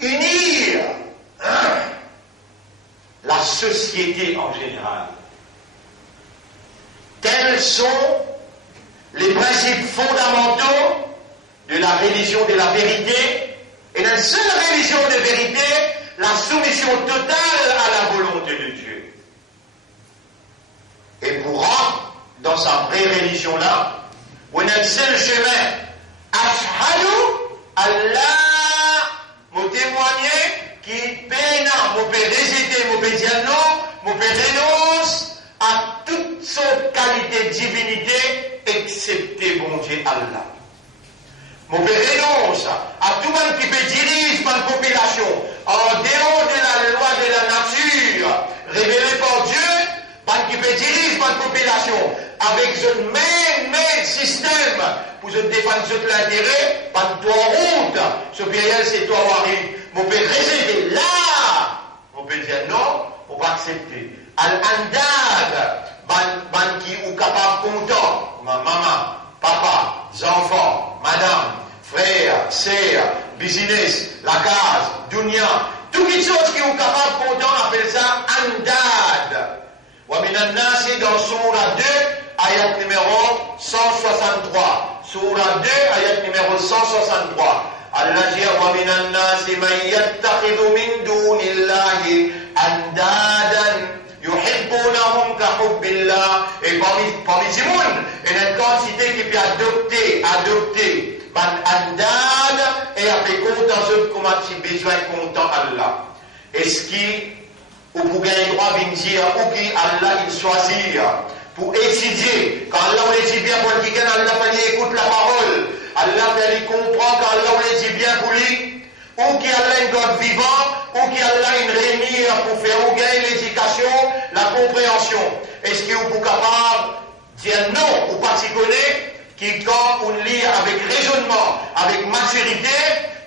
unir la société en général. Tels sont les principes fondamentaux de la religion de la vérité, et dans une seule religion de vérité, la soumission totale à la volonté de Dieu. Et pour rentrer dans sa vraie religion-là, on a un seul chemin. Ashhadu Allah, me témoigner qui peine, me peut résister, me peut dire non, me peut renoncer à toute sorte qualité de divinité, excepté bon Dieu Allah. Me peut renoncer à tout le monde qui peut diriger ma population en dehors de la loi de la nature révélée par Dieu, qui peut diriger ma population avec ce même système pour se défendre de l'intérêt, par toi route, ce période c'est toi Warid. On peut résider là, on peut dire non, on va accepter. Al-Andad, qui est capable content, ma maman, papa, enfants, madame, frère, sœur, business, la case, dunya, toutes les choses qui sont capables content, on appelle ça Andad. Waminan Nasi dans Surah 2, ayat numéro 163. Surah 2, ayat numéro 163. Allah dit Waminan Nasi man yattakhidhu min dunillahi andadan yuhibbunahum ka hubbillah. Et parmi ces mondes, il y a une quantité qui peut adopter andad et après content ceux qui ont besoin content Allah. Est-ce qui ou pour gagner droit de dire ou qui Allah il choisit pour étudier. Quand Allah on dit bien pour quelqu'un, Allah fallait écoute la parole. Allah fallait comprendre quand Allah on dit bien pour lui. Ou qui Allah une God vivant, ou qui Allah une réunir pour faire ou gagner l'éducation, la compréhension. Est-ce qu'il est capable de dire non ou pas s'y connaît, qui quand on lit avec raisonnement, avec maturité,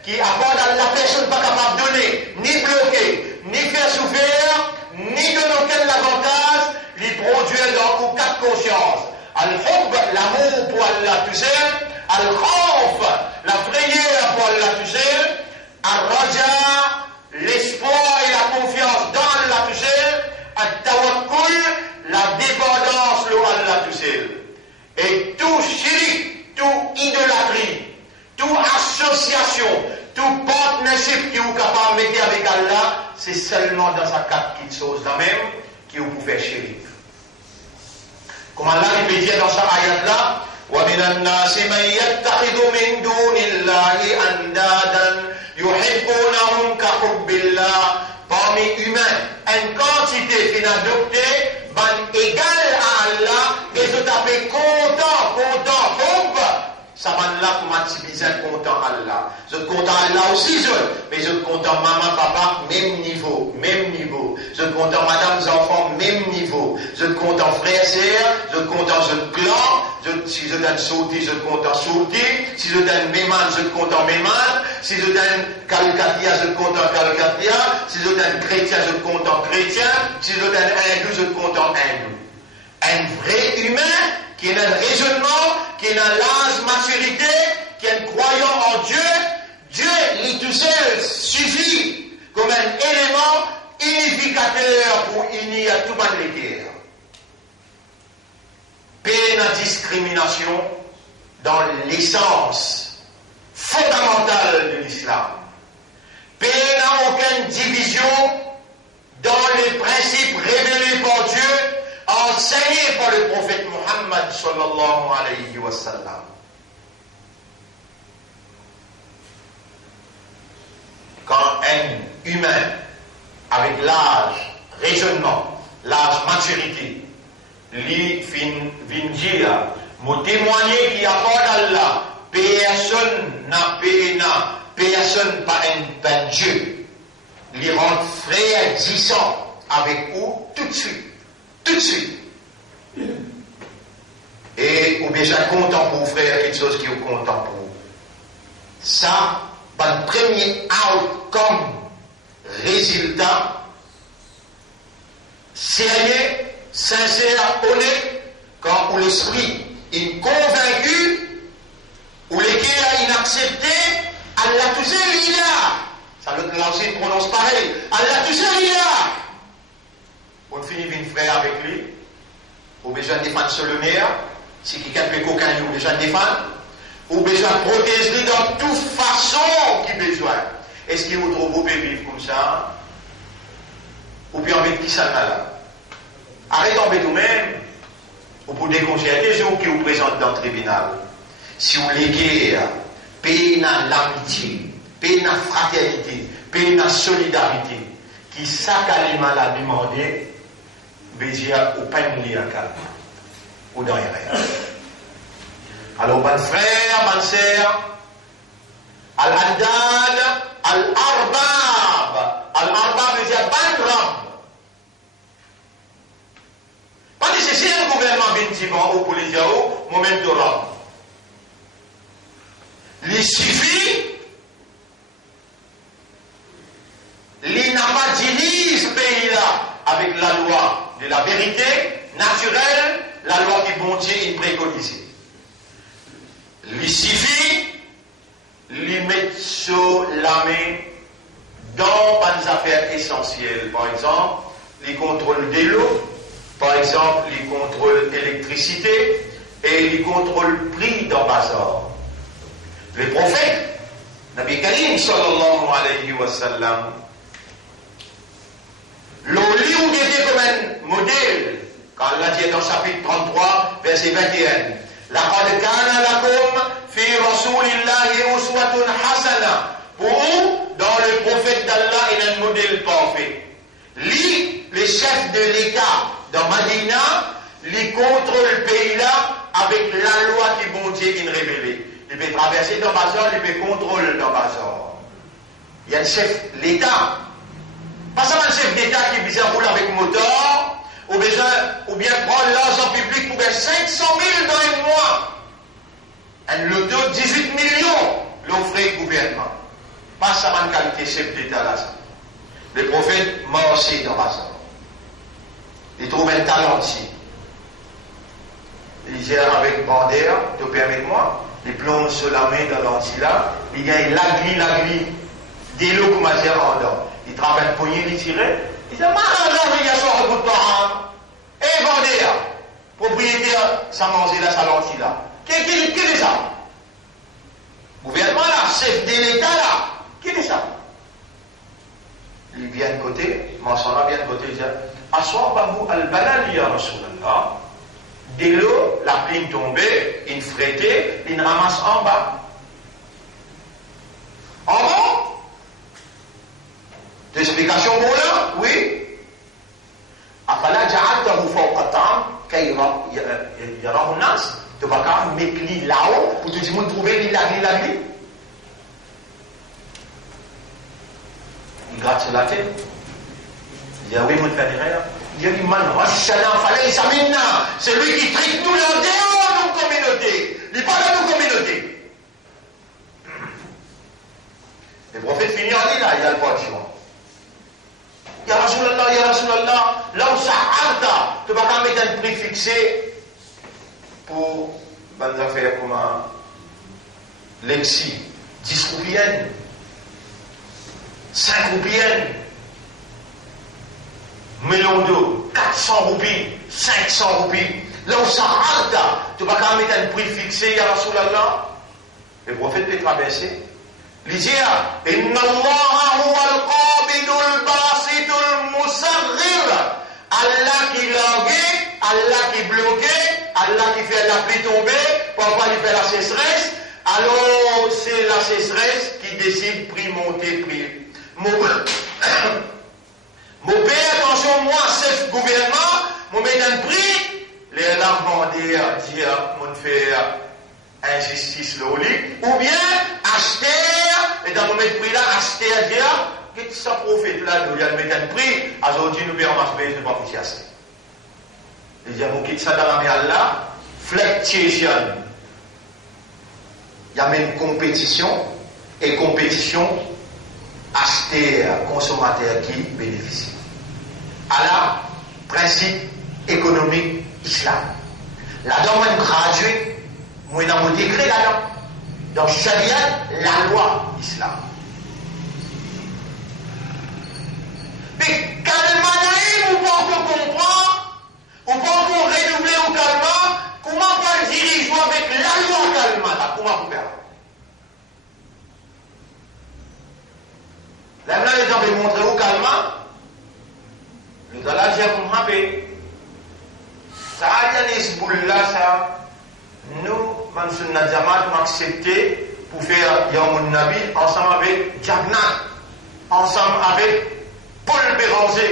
qui accorde à la personne pas capable de donner, ni bloquer, ni faire souffrir, ni donner aucun avantage, les produire dans quatre consciences. Al-Hub, l'amour pour Allah tout seul, Al-Khawf, la prière pour Allah tout seul, Al-Raja, l'espoir et la confiance dans Allah tout seul, Al-Tawakkul, la dépendance pour Allah tout seul. Et tout shirk, tout idolâtrie, toute association, tout partnership qui est capable de mettre avec Allah, c'est seulement dans sa quatre petites choses là même qui vous pouvez chérir. Comme Allah peut dire dans sa ayat là, وَمِنَ النَّاسِ مَنْ يَتَّخِذُ مِنْ دُونِ اللَّهِ أَنْدَادًا يُحِبُّونَهُمْ كَحُبِّ اللَّهِ. Parmi humains, une quantité qui n'a adopté, égale à Allah, et tout à mais content, ça m'a là pour m'activiser content Allah. Je content Allah aussi, mais je content maman, papa, même niveau. Je content madame, enfants, même niveau. Je content frère, sœur, je content je clan. Si je donne sorti, je content sorti. Si je donne méman, je content méman. Si je donne calcatia, je content calcatia. Si je donne chrétien, je content chrétien. Si je donne hindou, je content hindou. Un vrai humain qui a un raisonnement, qui a l'âge maturité, qui est croyant en Dieu, Dieu, lui tout seul, suffit comme un élément unificateur pour unir tout le monde. Peine à discrimination dans l'essence fondamentale de l'islam. Peine à aucune division dans les principes révélés par Dieu, enseigné par le prophète Muhammad sallallahu alayhi wa sallam. Quand un humain, avec l'âge, raisonnement, l'âge maturité, lui vient dire, me témoigner qu'il n'y a pas d'Allah, personne n'a payé, personne pas un Dieu, lui rend frère disant avec vous tout de suite. Et ou déjà content pour frère quelque chose qui est content pour vous. Ça, le premier outcome, résultat, sérieux, sincère, honnête, quand l'esprit est convaincu, ou l'équerre est inaccepté, Allah tout seul il est là. Ça l'autre là aussi prononce pareil. Allah tout seul il est là. On finit une frère avec lui, ou besoin de défendre sur le meilleur, si quelqu'un fait coquin, ou besoin de défendre, ou besoin de protéger dans toute façon qu'il besoin. Est-ce qu'il vous trouve beau vivre comme ça? Ou bien avec qui ça là? Arrêtez d'embêter vous-même, ou pour déconseiller des gens qui vous présentent dans le tribunal. Si vous les guerres, paix dans l'amitié, paix dans la fraternité, paix dans la solidarité, qui s'accalement la demander, veut dire ou pas une lire ou dans rien. Alors, bon frère, bonne sœur, Al-Haddad, Al-Arbab. Al-Arbab veut dire ban rab. Pas nécessaire un gouvernement vingt-six ou politique ou moment de rab. Il suffit, il n'a pas dirigé ce pays-là avec la loi de la vérité naturelle, la loi qui bon Dieu il préconise. Il suffit, il met sur la main dans des affaires essentielles. Par exemple, les contrôles de l'eau, par exemple, les contrôles d'électricité et les contrôles prix dans bazar. Le prophète, Nabi Karim sallallahu alayhi wa sallam, l'olive était comme un modèle, quand Allah dit dans chapitre 33, verset 21. لَقَدْ كَانَ لَكُمْ فِي رَسُولِ اللَّهِ أُسْوَةٌ حَسَنَةٌ. Pour vous, dans le prophète d'Allah, il y a un modèle parfait. Lui, le chef de l'État dans Madina, lui contrôle le pays-là avec la loi qui bon Dieu il révélé. Il peut traverser dans Bazar, il peut contrôler dans Bazar. Il y a le chef de l'État. Pas seulement le chef d'État qui vient rouler avec moteur, ou bien prendre l'argent public pour faire 500 000 dans un mois. Un loto 18 millions, l'offre au gouvernement. Pas seulement une qualité chef d'État là. Le prophète marchait dans Bazar. Il trouve un talent ici. Il gère avec Bandère, te permets-moi, il plonge sur la main dans l'anti-là, il gagne l'agri, des lots comme un gérant. Il travaille un poignet, il tirait. Il dit, il y a son repos de temps. Eh, Bandère, propriétaire, ça mange là, ça l'anti là. Qui est ça? Gouvernement là, chef de l'État là. Qui est ça? Il vient de côté, Mansana vient de côté, il dit, Aswabahu al-balali ya Rasulallah. Dès l'eau, la pluie tombée, il frottait, il ramasse en bas. En bas? L'explication pour là? Oui. Afala ja'altahu fawqa ta'am kay il y a un nas, tu vas quand même mettre l'île là-haut pour tout le monde trouver l'île. Il gratte sur la tête. Il dit, ah oui, mon frère, il dit, man, c'est lui qui trique nous en dehors de nos communautés. Il n'est pas dans nos communautés. Le prophète finit en dit là, il a le pas de choix. Ya Rasulallah, là où ça arda, tu vas quand même mettre un prix fixé pour des affaires comme l'exi, 10 roupiennes, 5 roupiennes, melon d'eau, 400 roupies, 500 roupies. Là où ça arda, tu vas quand même mettre un prix fixé, Ya Rasulallah. Le prophète peut traverser. Il dit, Inna Allah huwa al-qabidu al-basitu al-musaghir. Allah qui languait, Allah qui bloquait, Allah qui fait la pluie tomber, parfois il fait la sécheresse. Alors c'est la sécheresse qui décide prix monter, prix. Mon père, attention, moi, c'est le gouvernement, mon met un prix, les larmes vont dire, mon frère, injustice le lit, ou bien acheter, et dans le prix là, acheter à dire, qu'est-ce que ça profite là, nous allons mettre un prix, aujourd'hui nous payons en masse, nous ne pas foutre assez. Il dit, vous quittez ça dans la mer là, fluctuation. Il y a même compétition, et compétition, acheter, consommateur qui bénéficie. Alors, principe économique islam. Là-dedans, même gradué, moi, dans mon décret là-dedans, dans Sharia, la loi islam. Mais calme, ou pas qu'on comprend, ou pas qu'on redoubler au calme, comment on peut diriger avec la loi calme là, comment on peut faire? Là, les gens veulent montrer au calme, le gars là, j'ai compris. Ça a été ce boule-là, ça. Nous, Mansour Nadjamat, nous accepté pour faire Yamoun Nabi ensemble avec Jagna, ensemble avec Paul Béranger,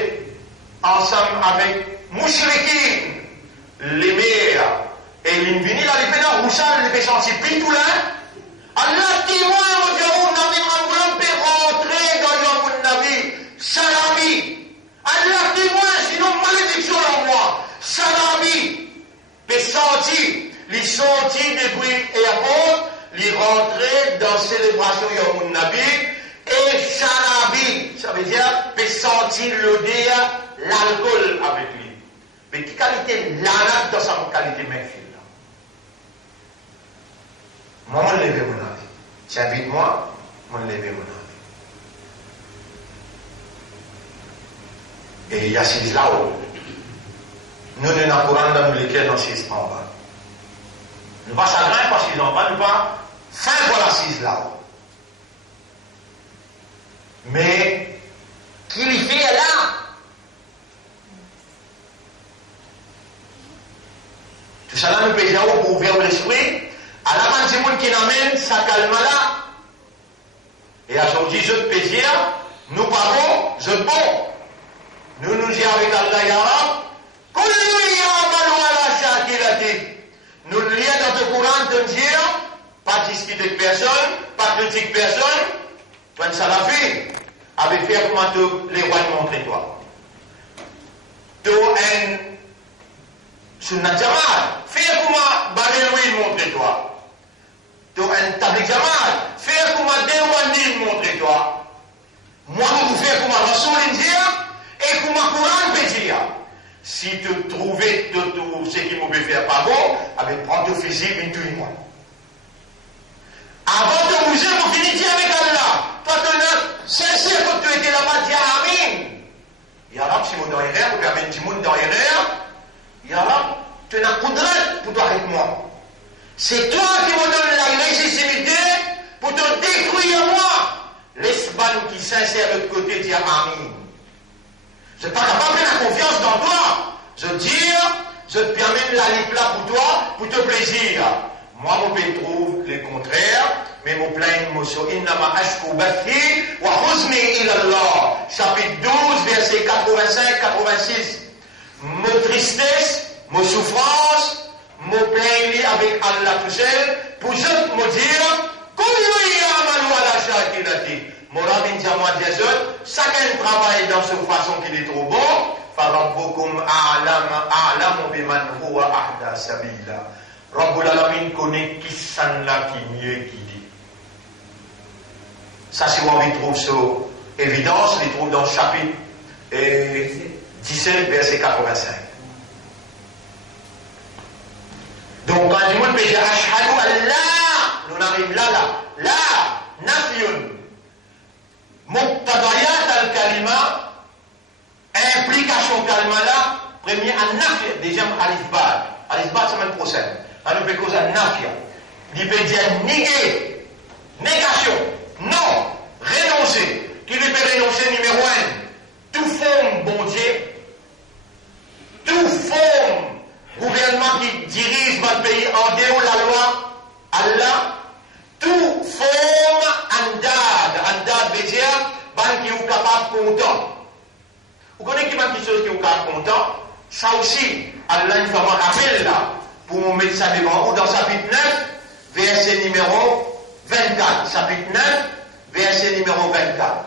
ensemble avec Mouchrikin, les meilleurs. Et l'invini, là, les pédants, Roussal, les péchants, c'est Pitoulin. Allah, dis-moi, mon Yamoun Nabi, on peut rentrer dans Yamoun Nabi, Salami. Allah, dis-moi, sinon, malédiction en moi. Salami, les sortis. Les sortis depuis aéroport, les rentrer dans la célébration Yamoun Nabi et Sharabi, ça veut dire les sentir l'odeur, l'alcool avec lui. Mais quelle qualité l'anat dans sa qualité méfile là? Moi, je lève mon avis. Tu invites moi, je lève mon avis. Et il y a 6 là-haut. Nous, nous n'avons pas dans lesquels dans 6 en bas. Nous ne pas chagrin parce qu'ils n'ont pas, nous pas fin pour l'assise là. Mais qu'il y fait là, tout ça là nous payons pour ouvrir l'esprit, à la main du monde qui n'amène ça calme là. Et aujourd'hui, je peux dire, nous parlons, je bon. Nous nous disons avec Allah Yarab, nous lions dans le Coran de dire, pas discuter de personne, pas critiquer personne, toi, ça la vie, avec faire comment les rois montrent toi. Tu un sunnat jamal, faire comment Balélouis montre toi. Tu un tablik jamal, faire comment Déwandine montre toi. Moi, vous faire comment Rasoul dire, et comment Coran peut dire. Si tu trouvais ce qui m'avait fait pas bon, avec prends ton fusil, viens tout moi. Avant de bouger, vous finissez avec Allah. Toi, tu as sincère quand tu étais là-bas, dis Amin. Yarab, si mon derrière, ou bien si mon derrière, Yarab, tu as un coup de rêve pour toi avec moi. C'est toi qui me donnes la légitimité pour te détruire moi. L'espagne qui sincère de l'autre côté, dis Amin. Je ne suis pas capable de la confiance dans toi. Je dis, je te permets de la lippe là pour toi, pour te plaisir. Moi, mon pays trouve le contraire, mais mon plein émotion. Innama ashku bathi wa huzni ilallah. Chapitre 12, verset 85-86. Mon tristesse, mon souffrance, me plaindre avec Allah tout seul, pour je me dire, chacun travaille dans cette façon qu'il est trop bon. Farabbukum a'lamu biman huwa ahda sabila. Rabbul Alamin connaît qui s'en là qui mieux qui dit. Ça, si on trouve sur évidence, on les trouve dans le chapitre 17, verset 85. Donc, quand du monde peut dire Ashhadu an la, nous arrivons là, nafyun, muqtadayat al-kalima, implication kalima là, premier an nafya, deuxième alif-bad. Alif-bad, c'est même procès. On peut causer un nafya. Il peut dire néguer, négation, non, renoncer. Qui lui peut renoncer numéro 1, tout forme bon Dieu, tout forme gouvernement qui dirige votre pays en dehors de la loi, Allah, tout forme andad veut dire, qui est capable de content. Vous connaissez qui est capable de content? Ça aussi, Allah nous fait un rappel là, pour mettre ça devant vous dans chapitre 9, verset numéro 24. Chapitre 9, verset numéro 24.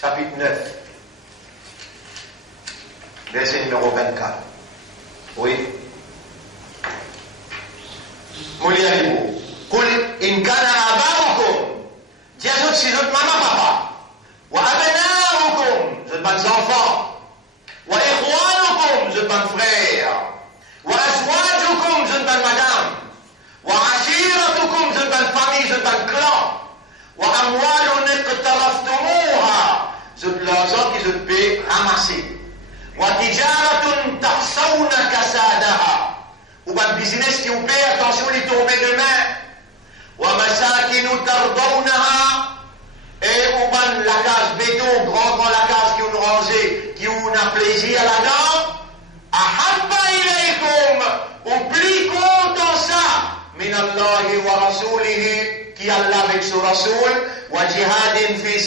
Chapitre 9, verset numéro 24. Oui. Moulialibou. Kul in kana abaukum. Dis à si votre maman, papa. Wa abnaukum, je pas des enfants. Wa ikhwanukum, je pas de frères. Wa azwajukum, je pas de madame. Wa ashiratukum, je pas de famille, je pas de clan. Wa amwalun iqtaraftumuha, je l'argent que je peux ramasser. Wa tijaratun tahsawna kasadaha. Ou un business qui vous paie, attention, il tombe demain. Wa masakinu tardawnaha. Et ou ban la case béton, grand la case qui vous rangez, qui vous a plaisir là-dedans. Ahabba ilaykum. Ou plus content ça. Min Allahi wa rasulihi. Qui Allah avec son rasoul. Wa jihadin fi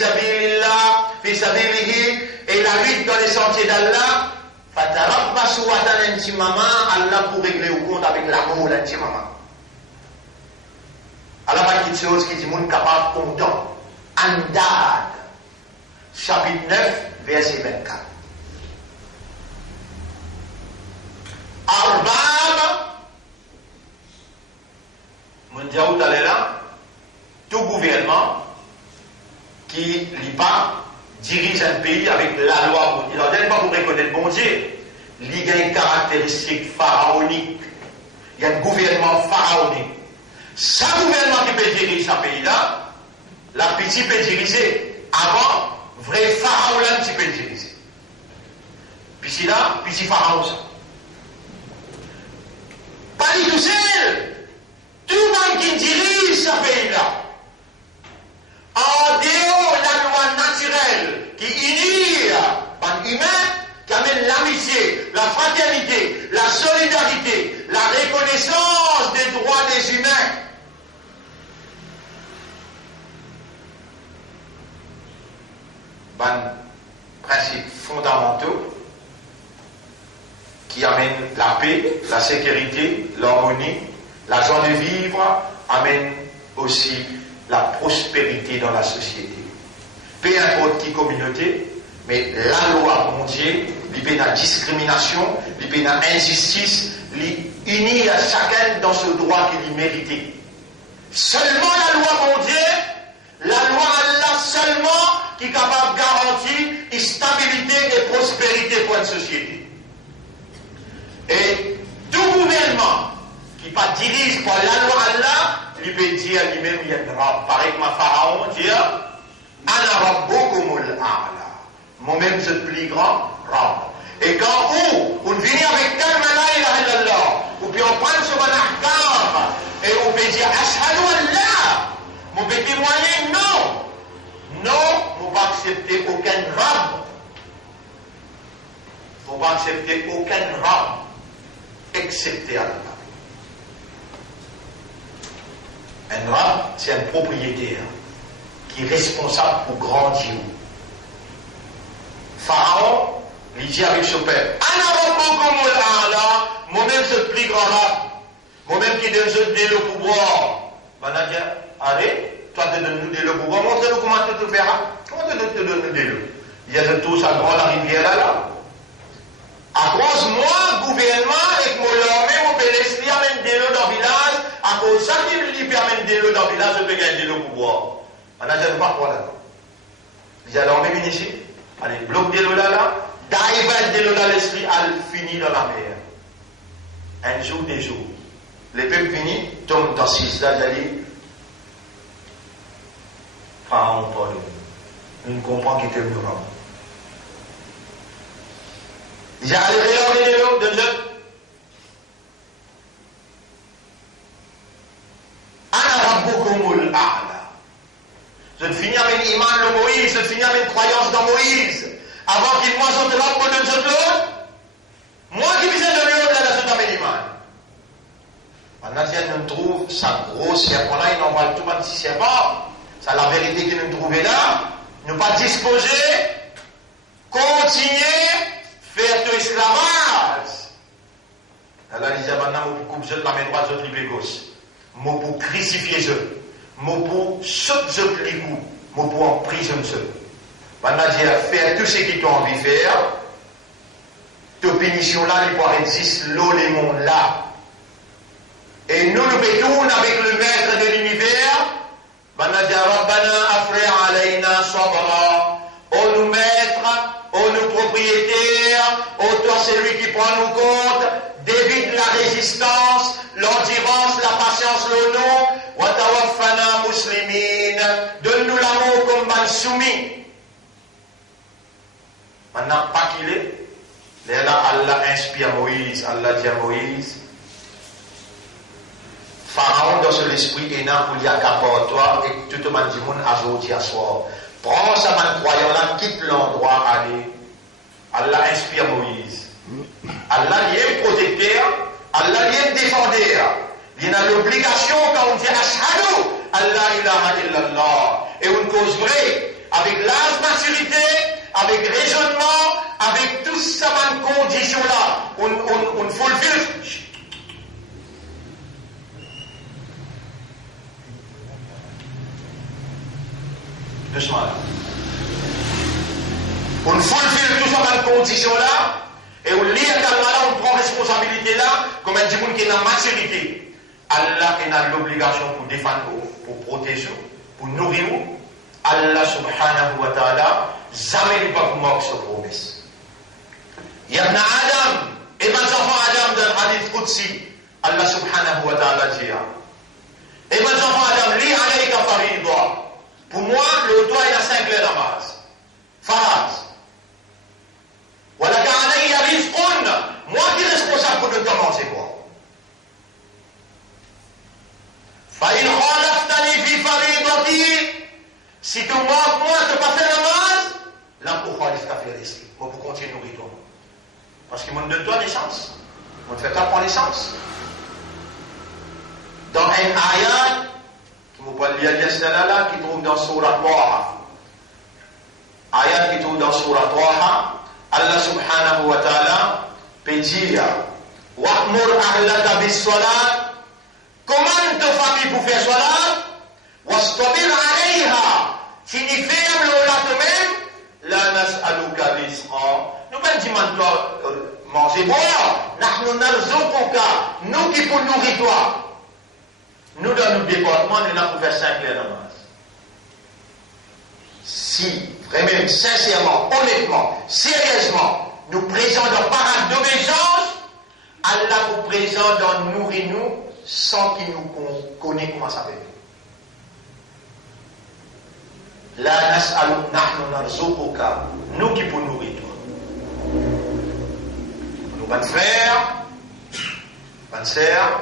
sabilihi. Et la lutte dans les sentiers d'Allah. Fatarabbasu watan intimama, Allah pour régler au compte avec l'amour l'intimama. Allah va quelque chose qui dit monde capable content. Andad, chapitre 9, verset 24. Arbab, mon dieu tout là, tout gouvernement qui lit pas dirige un pays avec la loi. Il n'en donne pas pour reconnaître bon Dieu. Il y a une caractéristique pharaonique. Il y a un gouvernement pharaonique. Ce gouvernement qui peut diriger ce pays-là, la petite peut diriger. Avant, vrai pharaon là qui peut diriger. Puis là, petit pharaon ça. Pas du tout seul. Tout le monde qui dirige ce pays-là. En dehors de la loi naturelle qui unit par humain, qui amène l'amitié, la fraternité, la solidarité, la reconnaissance des droits des humains. Principes fondamentaux qui amènent la paix, la sécurité, l'harmonie, la joie de vivre, amènent aussi la prospérité dans la société. Peu importe qui communauté, mais la loi mondiale, il y a une discrimination, il y a une injustice, il unit à chacun dans ce droit qu'il mérite. Seulement la loi mondiale, la loi Allah seulement qui est capable de garantir une stabilité et prospérité pour une société. Et tout gouvernement qui pas dirige par la loi Allah, il peut dire lui-même, il y a une rab. Pareil que ma pharaon dit, Ana rabbukumul a'la. Moi-même, je suis le plus grand rab. Et quand on vient avec kalma la ilaha illallah, ou puis on prend sur un ahkam, et on peut dire, ashhadu an la, mon peut témoigner, non. Non, on ne va accepter aucun rab. On ne va accepter aucun rab, excepté Allah. Un rab, c'est un propriétaire qui est responsable pour grandir. Pharaon, il dit avec son père, moi-même c'est le plus grand rab. Moi-même qui donne de l'eau pour boire. On a dit, allez, toi tu donnes nous de l'eau pour boire, montre-nous comment tu te feras. Comment tu te donnes de l'eau? Il y a de tout ça dans la rivière là. À cause moi, gouvernement, et que mon l'armée, mon Pélestri amène de l'eau dans le village, à cause de ça qui lui permet de l'eau dans le village, je peux gagner de l'eau pour boire. On a dit, pas quoi là. Il y a l'armée vient ici, allez, bloque de l'eau là, d'arriver de l'eau dans l'esprit, elle finit dans la mer. Un jour, des jours. Les peuples finis, tombent dans 6 là, d'aller. Pharaon, pardon. Nous comprenons qu'il était ignorant. J'ai allé regarder l'eau de Dieu. Je finis avec l'imam de Moïse, je finis avec une croyance dans Moïse. Avant qu'il moi sorte là pour donner de l'eau, moi qui me disais de l'eau, là, je suis l'imam. Maintenant, nous trouvons sa grosse serpent là, il envoie tout un petit serpent. C'est la vérité que nous trouvons là. Nous pas disposer, continuer, faire tout esclavage. Alors, il disait maintenant, vous coupe la main droite, je libère gauche. Moi pour crucifier je. Moi pour sauter je plie coup. Moi pour emprisonner je. Maintenant, il dit faire tout ce qui t'ont envie de faire. Toute punition là, il pourra exister l'eau, les mondes là. Et nous pétons avec le maître de l'univers. Maintenant, il dit Rabbana afra alayna sabra. Oh nous maîtres, oh nous propriétaires, oh toi c'est lui qui prend nous compte, d'évite la résistance, l'endurance, la patience, l'honneur, wa tawaffana muslimin, donne-nous l'amour comme ban soumis. Maintenant, pas qu'il est, là Allah inspire Moïse, Allah dit à Moïse, Pharaon dans son esprit est là pour lui accaparer toi et tout le monde dit mon azoti à soi. Prends ça, man croyant là, quitte l'endroit, allez. Allah inspire Moïse. Allah y est protecteur, Allah y est défendeur. Il a l'obligation quand on dit Ashhadu, Allah ilaha illallah. Et on cause vrai, avec l'âge maturité, avec raisonnement, avec tout ça, man condition là, on fulfille. Doucement là. On fulfille tout ça dans la condition là, et on lit à là, on prend responsabilité là, comme un monde qui est dans maturité. Allah a l'obligation pour défendre, pour protéger, pour nourrir. Allah subhanahu wa ta'ala, jamais il va vous manquer cette promesse. Yabna Adam, et mes enfants Adam dans le hadith Qudsi, Allah subhanahu wa ta'ala dit, et mes enfants Adam, li alayka faridwa. Pour moi, le doigt est à 5 clés de base. Farad. Voilà qu'il y a rizqun. Moi qui est responsable pour te commencer quoi. Fa'in khalaftani fi faridati. Si tu manques moi, tu n'as pas fait la base, là pour khalif ta fait risque. Moi pour continuer nourrir toi. Parce qu'il m'a donné toi l'essence. On te fait pas prendre l'essence. Dans un ayat, qui trouve dans Surah Taha. Ayat qui trouve dans Surah Taha, Allah subhanahu wa ta'ala peut dire Wa'mur ahlaka bis salat. Commande ta famille pour faire salat. Wastabir alayha. Signifie l'ola toi-même. La nas'aluka rizqa. Nous ne demandons pas manger boire. Nahnu narzuquka. Nous qui pour nourrir toi. Nous, dans nos départements, nous avons fait 5 clés de base. Si, vraiment, sincèrement, honnêtement, sérieusement, nous présentons par acte d'obéissance, Allah vous présente dans nourrir-nous sans qu'il nous connaisse comment ça fait. La nas'aluk nahnu narzuquka, nous qui pour nourrir toi. Nous, bonnes frères, bonnes sœurs,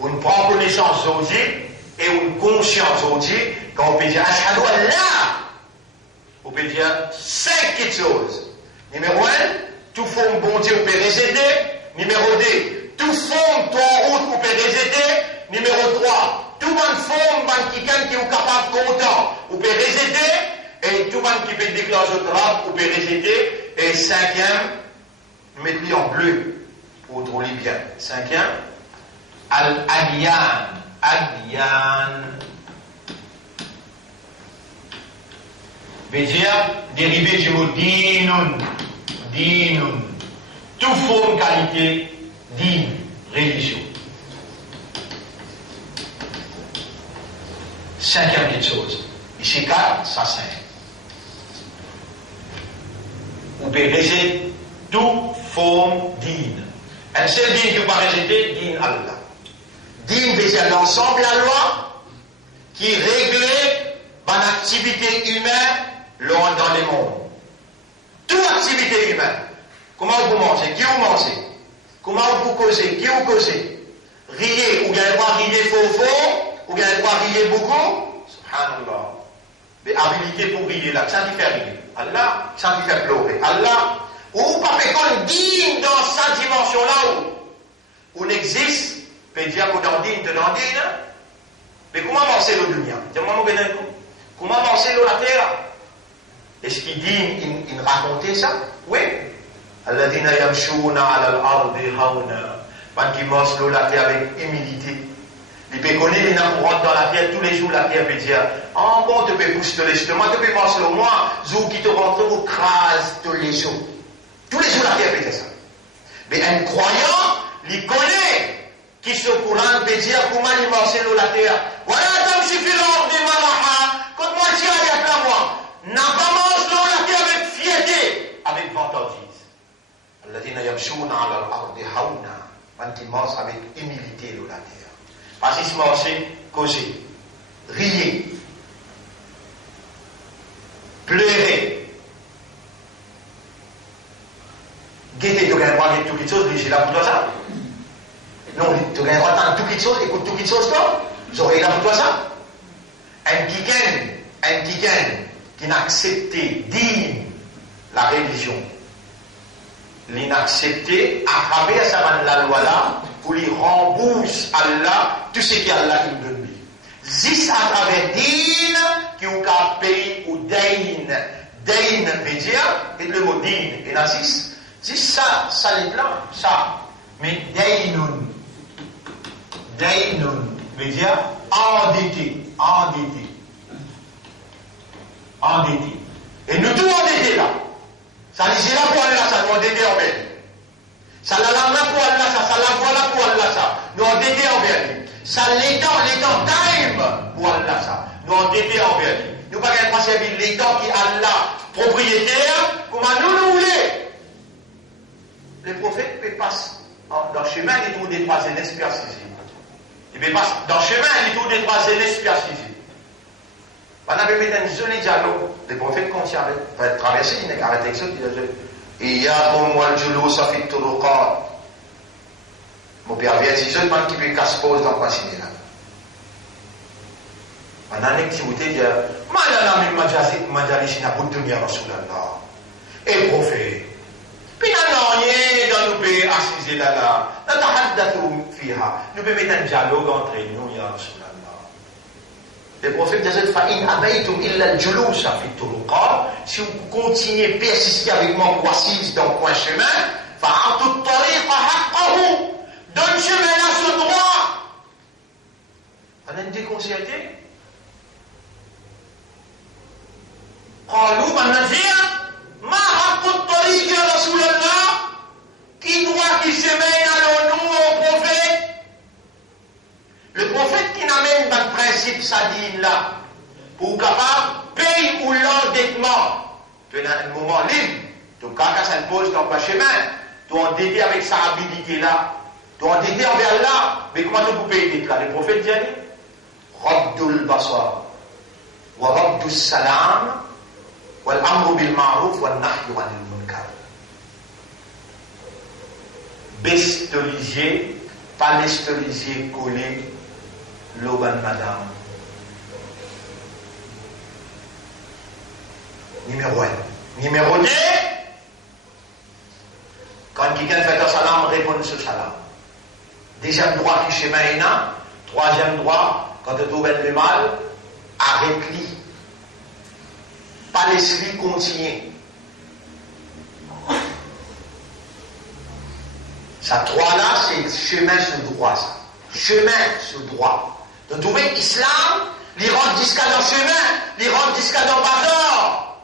on prend connaissance aujourd'hui et on conscience aujourd'hui quand on peut dire Ashhadu an la, on peut dire 5 petites choses. Numéro 1, tout forme bon Dieu on peut résider. Numéro 2, tout forme ton route on peut résider. Numéro 3, tout monde forme quelqu'un qui est capable content on peut résider. Et tout monde qui peut déclarer le rap on peut résider. Et 5e, mettez en bleu pour trouver bien. 5e, Al-Adyan. Adyan. Veut dire dérivé du mot dinun. Dinun. Toute forme, qualité, din, religion. Cinquième petite chose. Ici, 4, ça 5. Vous pouvez rejeter toute forme din. Un seul din que vous pouvez rejeter, din Allah. Din veut dire l'ensemble de la loi qui réglait par l'activité humaine dans le monde. Toute activité humaine. Comment vous mangez? Qui vous mangez? Comment vous causez? Qui vous causez? Riez, ou bien le droit riez faux, ou bien le droit riez beaucoup. Subhanallah. Mais habilité pour rier là, ça qui fait rire. Allah, ça qui fait pleurer. Allah, ou pas fait qu'on digne dans sa dimension là où n'existe, peut dire qu'on en digne, mais comment avancer le dunya? Comment avancer la terre? Est-ce qu'il dit, il racontait ça? Oui. Alladina yamshuna ala al-ardi hauna. Man qui marche la terre avec humilité. Il peut connaître les gens rentrent dans la terre tous les jours, la terre peut dire, oh bon, tu peux pousser l'estomac, tu peux marcher le mois, jour qui te rentre, vous crase tous les jours. Tous les jours, la terre peut dire ça. Mais un croyant, il connaît qui se courant peut dire comment il marche la terre. Voilà, comme si fait l'ordre de Malaha, quand moi j'y aille avec la moi, n'a pas mangé la terre avec fierté, avec vantardise. Alladina yamshuna ala al-ardi hauna. Man qui mange avec humilité la terre. Parce qu'il se marcher, causer, rier, pleurer. Guetter, tu gagnes pas tout quelque chose, j'ai là pour toi ça. Non, tu gagnes pas tout quelque chose, écoute tout quelque chose toi. J'aurais là pour toi ça. Un kiken qui n'a accepté, digne la religion. L'inaccepté, à travers sa la loi là, pour lui rembourse Allah tout ce qu'Allah lui donne. Zis à travers din, qui ou qu'à payer ou dain. Dain veut dire, et le mot din, et là zis ça l'est là, ça. Mais dainun veut dire endetté. Et nous tous endettés là. Ça n'est là pour Allah, ça nous endettés en belle. Ça la lame pour Allah, ça la voilà pour Allah, ça. Nous endettés envers lui. Ça l'étend time pour Allah, ça. Nous endettés envers lui. Nous pas qu'à servir l'étang qui Allah, propriétaire, comment nous voulons. Les prophètes peuvent passer dans le chemin, ils trouvent des trois persisés. Ils peuvent passer dans le chemin, ils trouvent des trois persisés. On avait mis un joli dialogue. Les prophètes continuent à traverser, ils n'ont qu'à arrêter ça, إياكم والجلوس في الطرقات. Mon père vient dire, c'est man qui peut casse pause dans quoi signer là. On a une activité de Malala min majalisina budunya Rasulallah. Et prophète. Puis on est dans nos pays assisés là. Nous pouvons mettre un dialogue entre nous, ya Rasulallah. Le prophète disait, فَإِنْ أَبَيْتُمْ إِلَّا الْجُلُوسَ فِي الطُّرُقَاتِ. Si vous continuez, persistez avec moi, ou assise dans le coin chemin, فَأَعْطُوا الطَّرِيقَ حَقَّهُ. Donne chemin à ce droit. On a une déconcerté. قالوا من نزيع ما حق الطريق يا رسول الله. Qui doit qui se mène à nous au prophète? Le prophète qui n'amène pas de principe sadine là, pour capable payer ou l'endettement, tu as un moment libre, tu as ça pose dans le chemin, tu es endetté avec sa habilité là, tu es endetté envers Allah, mais comment tu peux payer là? Le prophète dit, Rabdul Basar, wa Rabdul Salam, wa l'amru bil ma'ruf, wa l'nahyu anil munkar. Bestolisier, pas l'estolisier collé, l'oban madame. Numéro 1. Numéro 2, quand quelqu'un fait un salam, répond ce salam. Deuxième droit qui chemin est là. Troisième droit, quand tu trouves le mal, arrête-lui. Pas laisse-lui continuer. Ça, trois là, c'est chemin sur droit, ça. chemin ce droit. De trouver l'islam, il rentre jusqu'à dans le chemin, il rentre jusqu'à dans le bazar.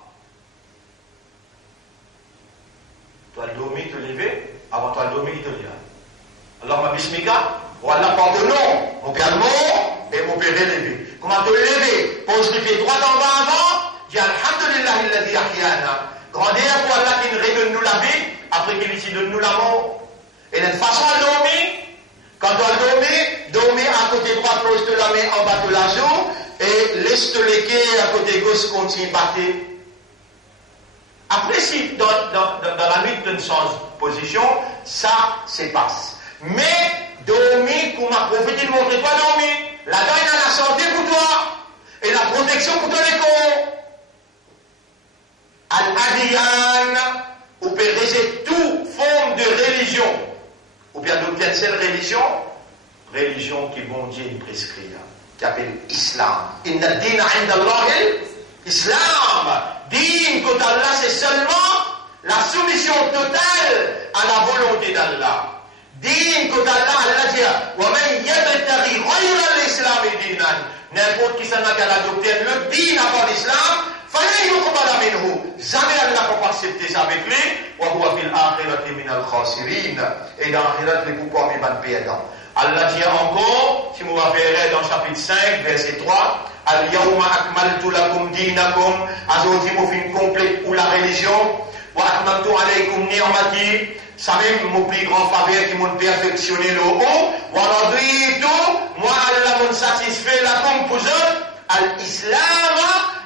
Toi le dormir, te lever, avant toi le dormir, il te lève. Alors ma bismika, voilà pardonne, mon père mort et mon père élevé. Comment te lever? Pose les pieds droits en bas avant, dis Alhamdulillah alladhi ahyana. Grandeur pour Allah qui nous redonne nous la vie, après qu'il ici donne nous la mort. Et d'une façon à dormir, quand tu as dormi à côté droit, pose la main en bas de la joue, et laisse te léguer à côté gauche, continue à battre. Après, si dans la nuit tu changes position, ça se passe. Mais dormir, pour ma prophétie de montrer toi dormir, là-dedans il y a la santé pour toi, et la protection pour ton écho. Al-Adiyan, ou peut réaliser toute forme de religion, ou bien d'autres seule religion qui bon Dieu prescrit, qui appelle Islam. Inna ad-din 'inda Allah Islam. Din côté Allah, c'est seulement la soumission totale à la volonté d'Allah. Din côté Allah, Allah dit wa man yabtaghi ghayra al-islam dinan. N'importe qui s'en a qu'à adopter le din avant l'islam, fallait yuqbala minhu. Jamais Allah ne peut accepter ça avec lui. Wa huwa fil akhirati min al-khasirin. Et dans l'akhirat, les pouvoirs mes ban perdants. Allah dit encore, si vous verrez dans le chapitre 5, verset 3, Al-Yawma akmaltu lakum dinakum, aujourd'hui vous fin complète pour la religion, wa akmaltu alaykum ni'mati, ça même mon plus grand faveur qui m'a perfectionné le haut, wa raditu, moi Allah m'a satisfait lakum pour eux, al-Islam,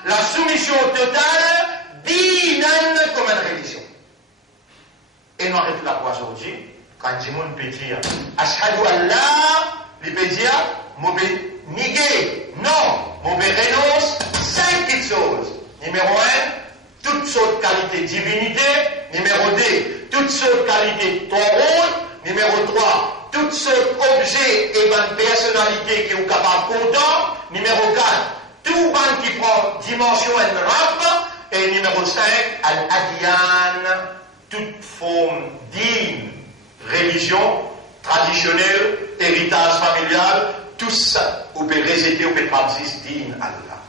la soumission totale, dinan comme une religion. Et nous arrêtons la voix aujourd'hui. Quand je peux dire Ashhadu an la, il peut dire je néguer. Non, je renonce 5 petites choses. Numéro 1, toutes sortes de qualités de divinité. Numéro 2, toutes sortes de qualités de taureau. Numéro 3, toutes sortes d'objets et de personnalités qui sont capables de content. Numéro 4, tout ban qui prend dimension et rap. Et numéro 5, al-Adiyan, toute forme digne. Religion, traditionnelle, héritage familial, tout ça, ou peut résister, ou peut pratiquer, dit Allah.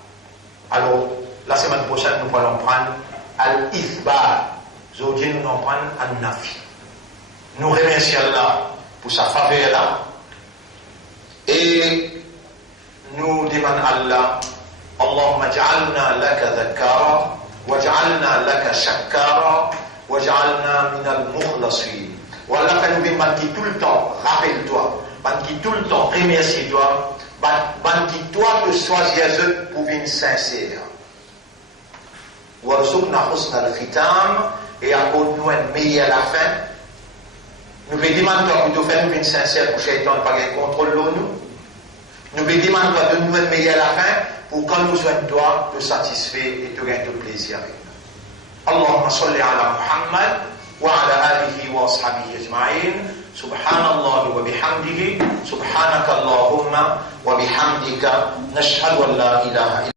Alors, la semaine prochaine, nous allons prendre Al-Ithbar. Aujourd'hui, nous allons prendre Al-Nafi. Nous remercions Allah pour sa faveur là. Et nous demandons Allah, Allahumma ja'alna laka dhakara, wa ja'alna laka shakkara, wa ja'alna min al-mukhlasin. Voilà, quand nous venons qui tout le temps, rappelle-toi, qui tout le temps, remercie-toi, qui toi que choisir pour venir sincère. Warzuqna husna al-khitam, et accorde-nous un meilleur à la fin. Nous vous demandons de faire nous venir sincère pour Shaitan, pas de contrôle de nous. Nous vous demandons de nous un meilleur à la fin, pour quand nous sommes toi, te satisfaire et te gagner de plaisir avec nous. Allahumma salli ala Muhammad. وعلى آله وأصحابه أجمعين سبحان الله وبحمده سبحانك اللهم وبحمدك نشهد أن لا إله إلا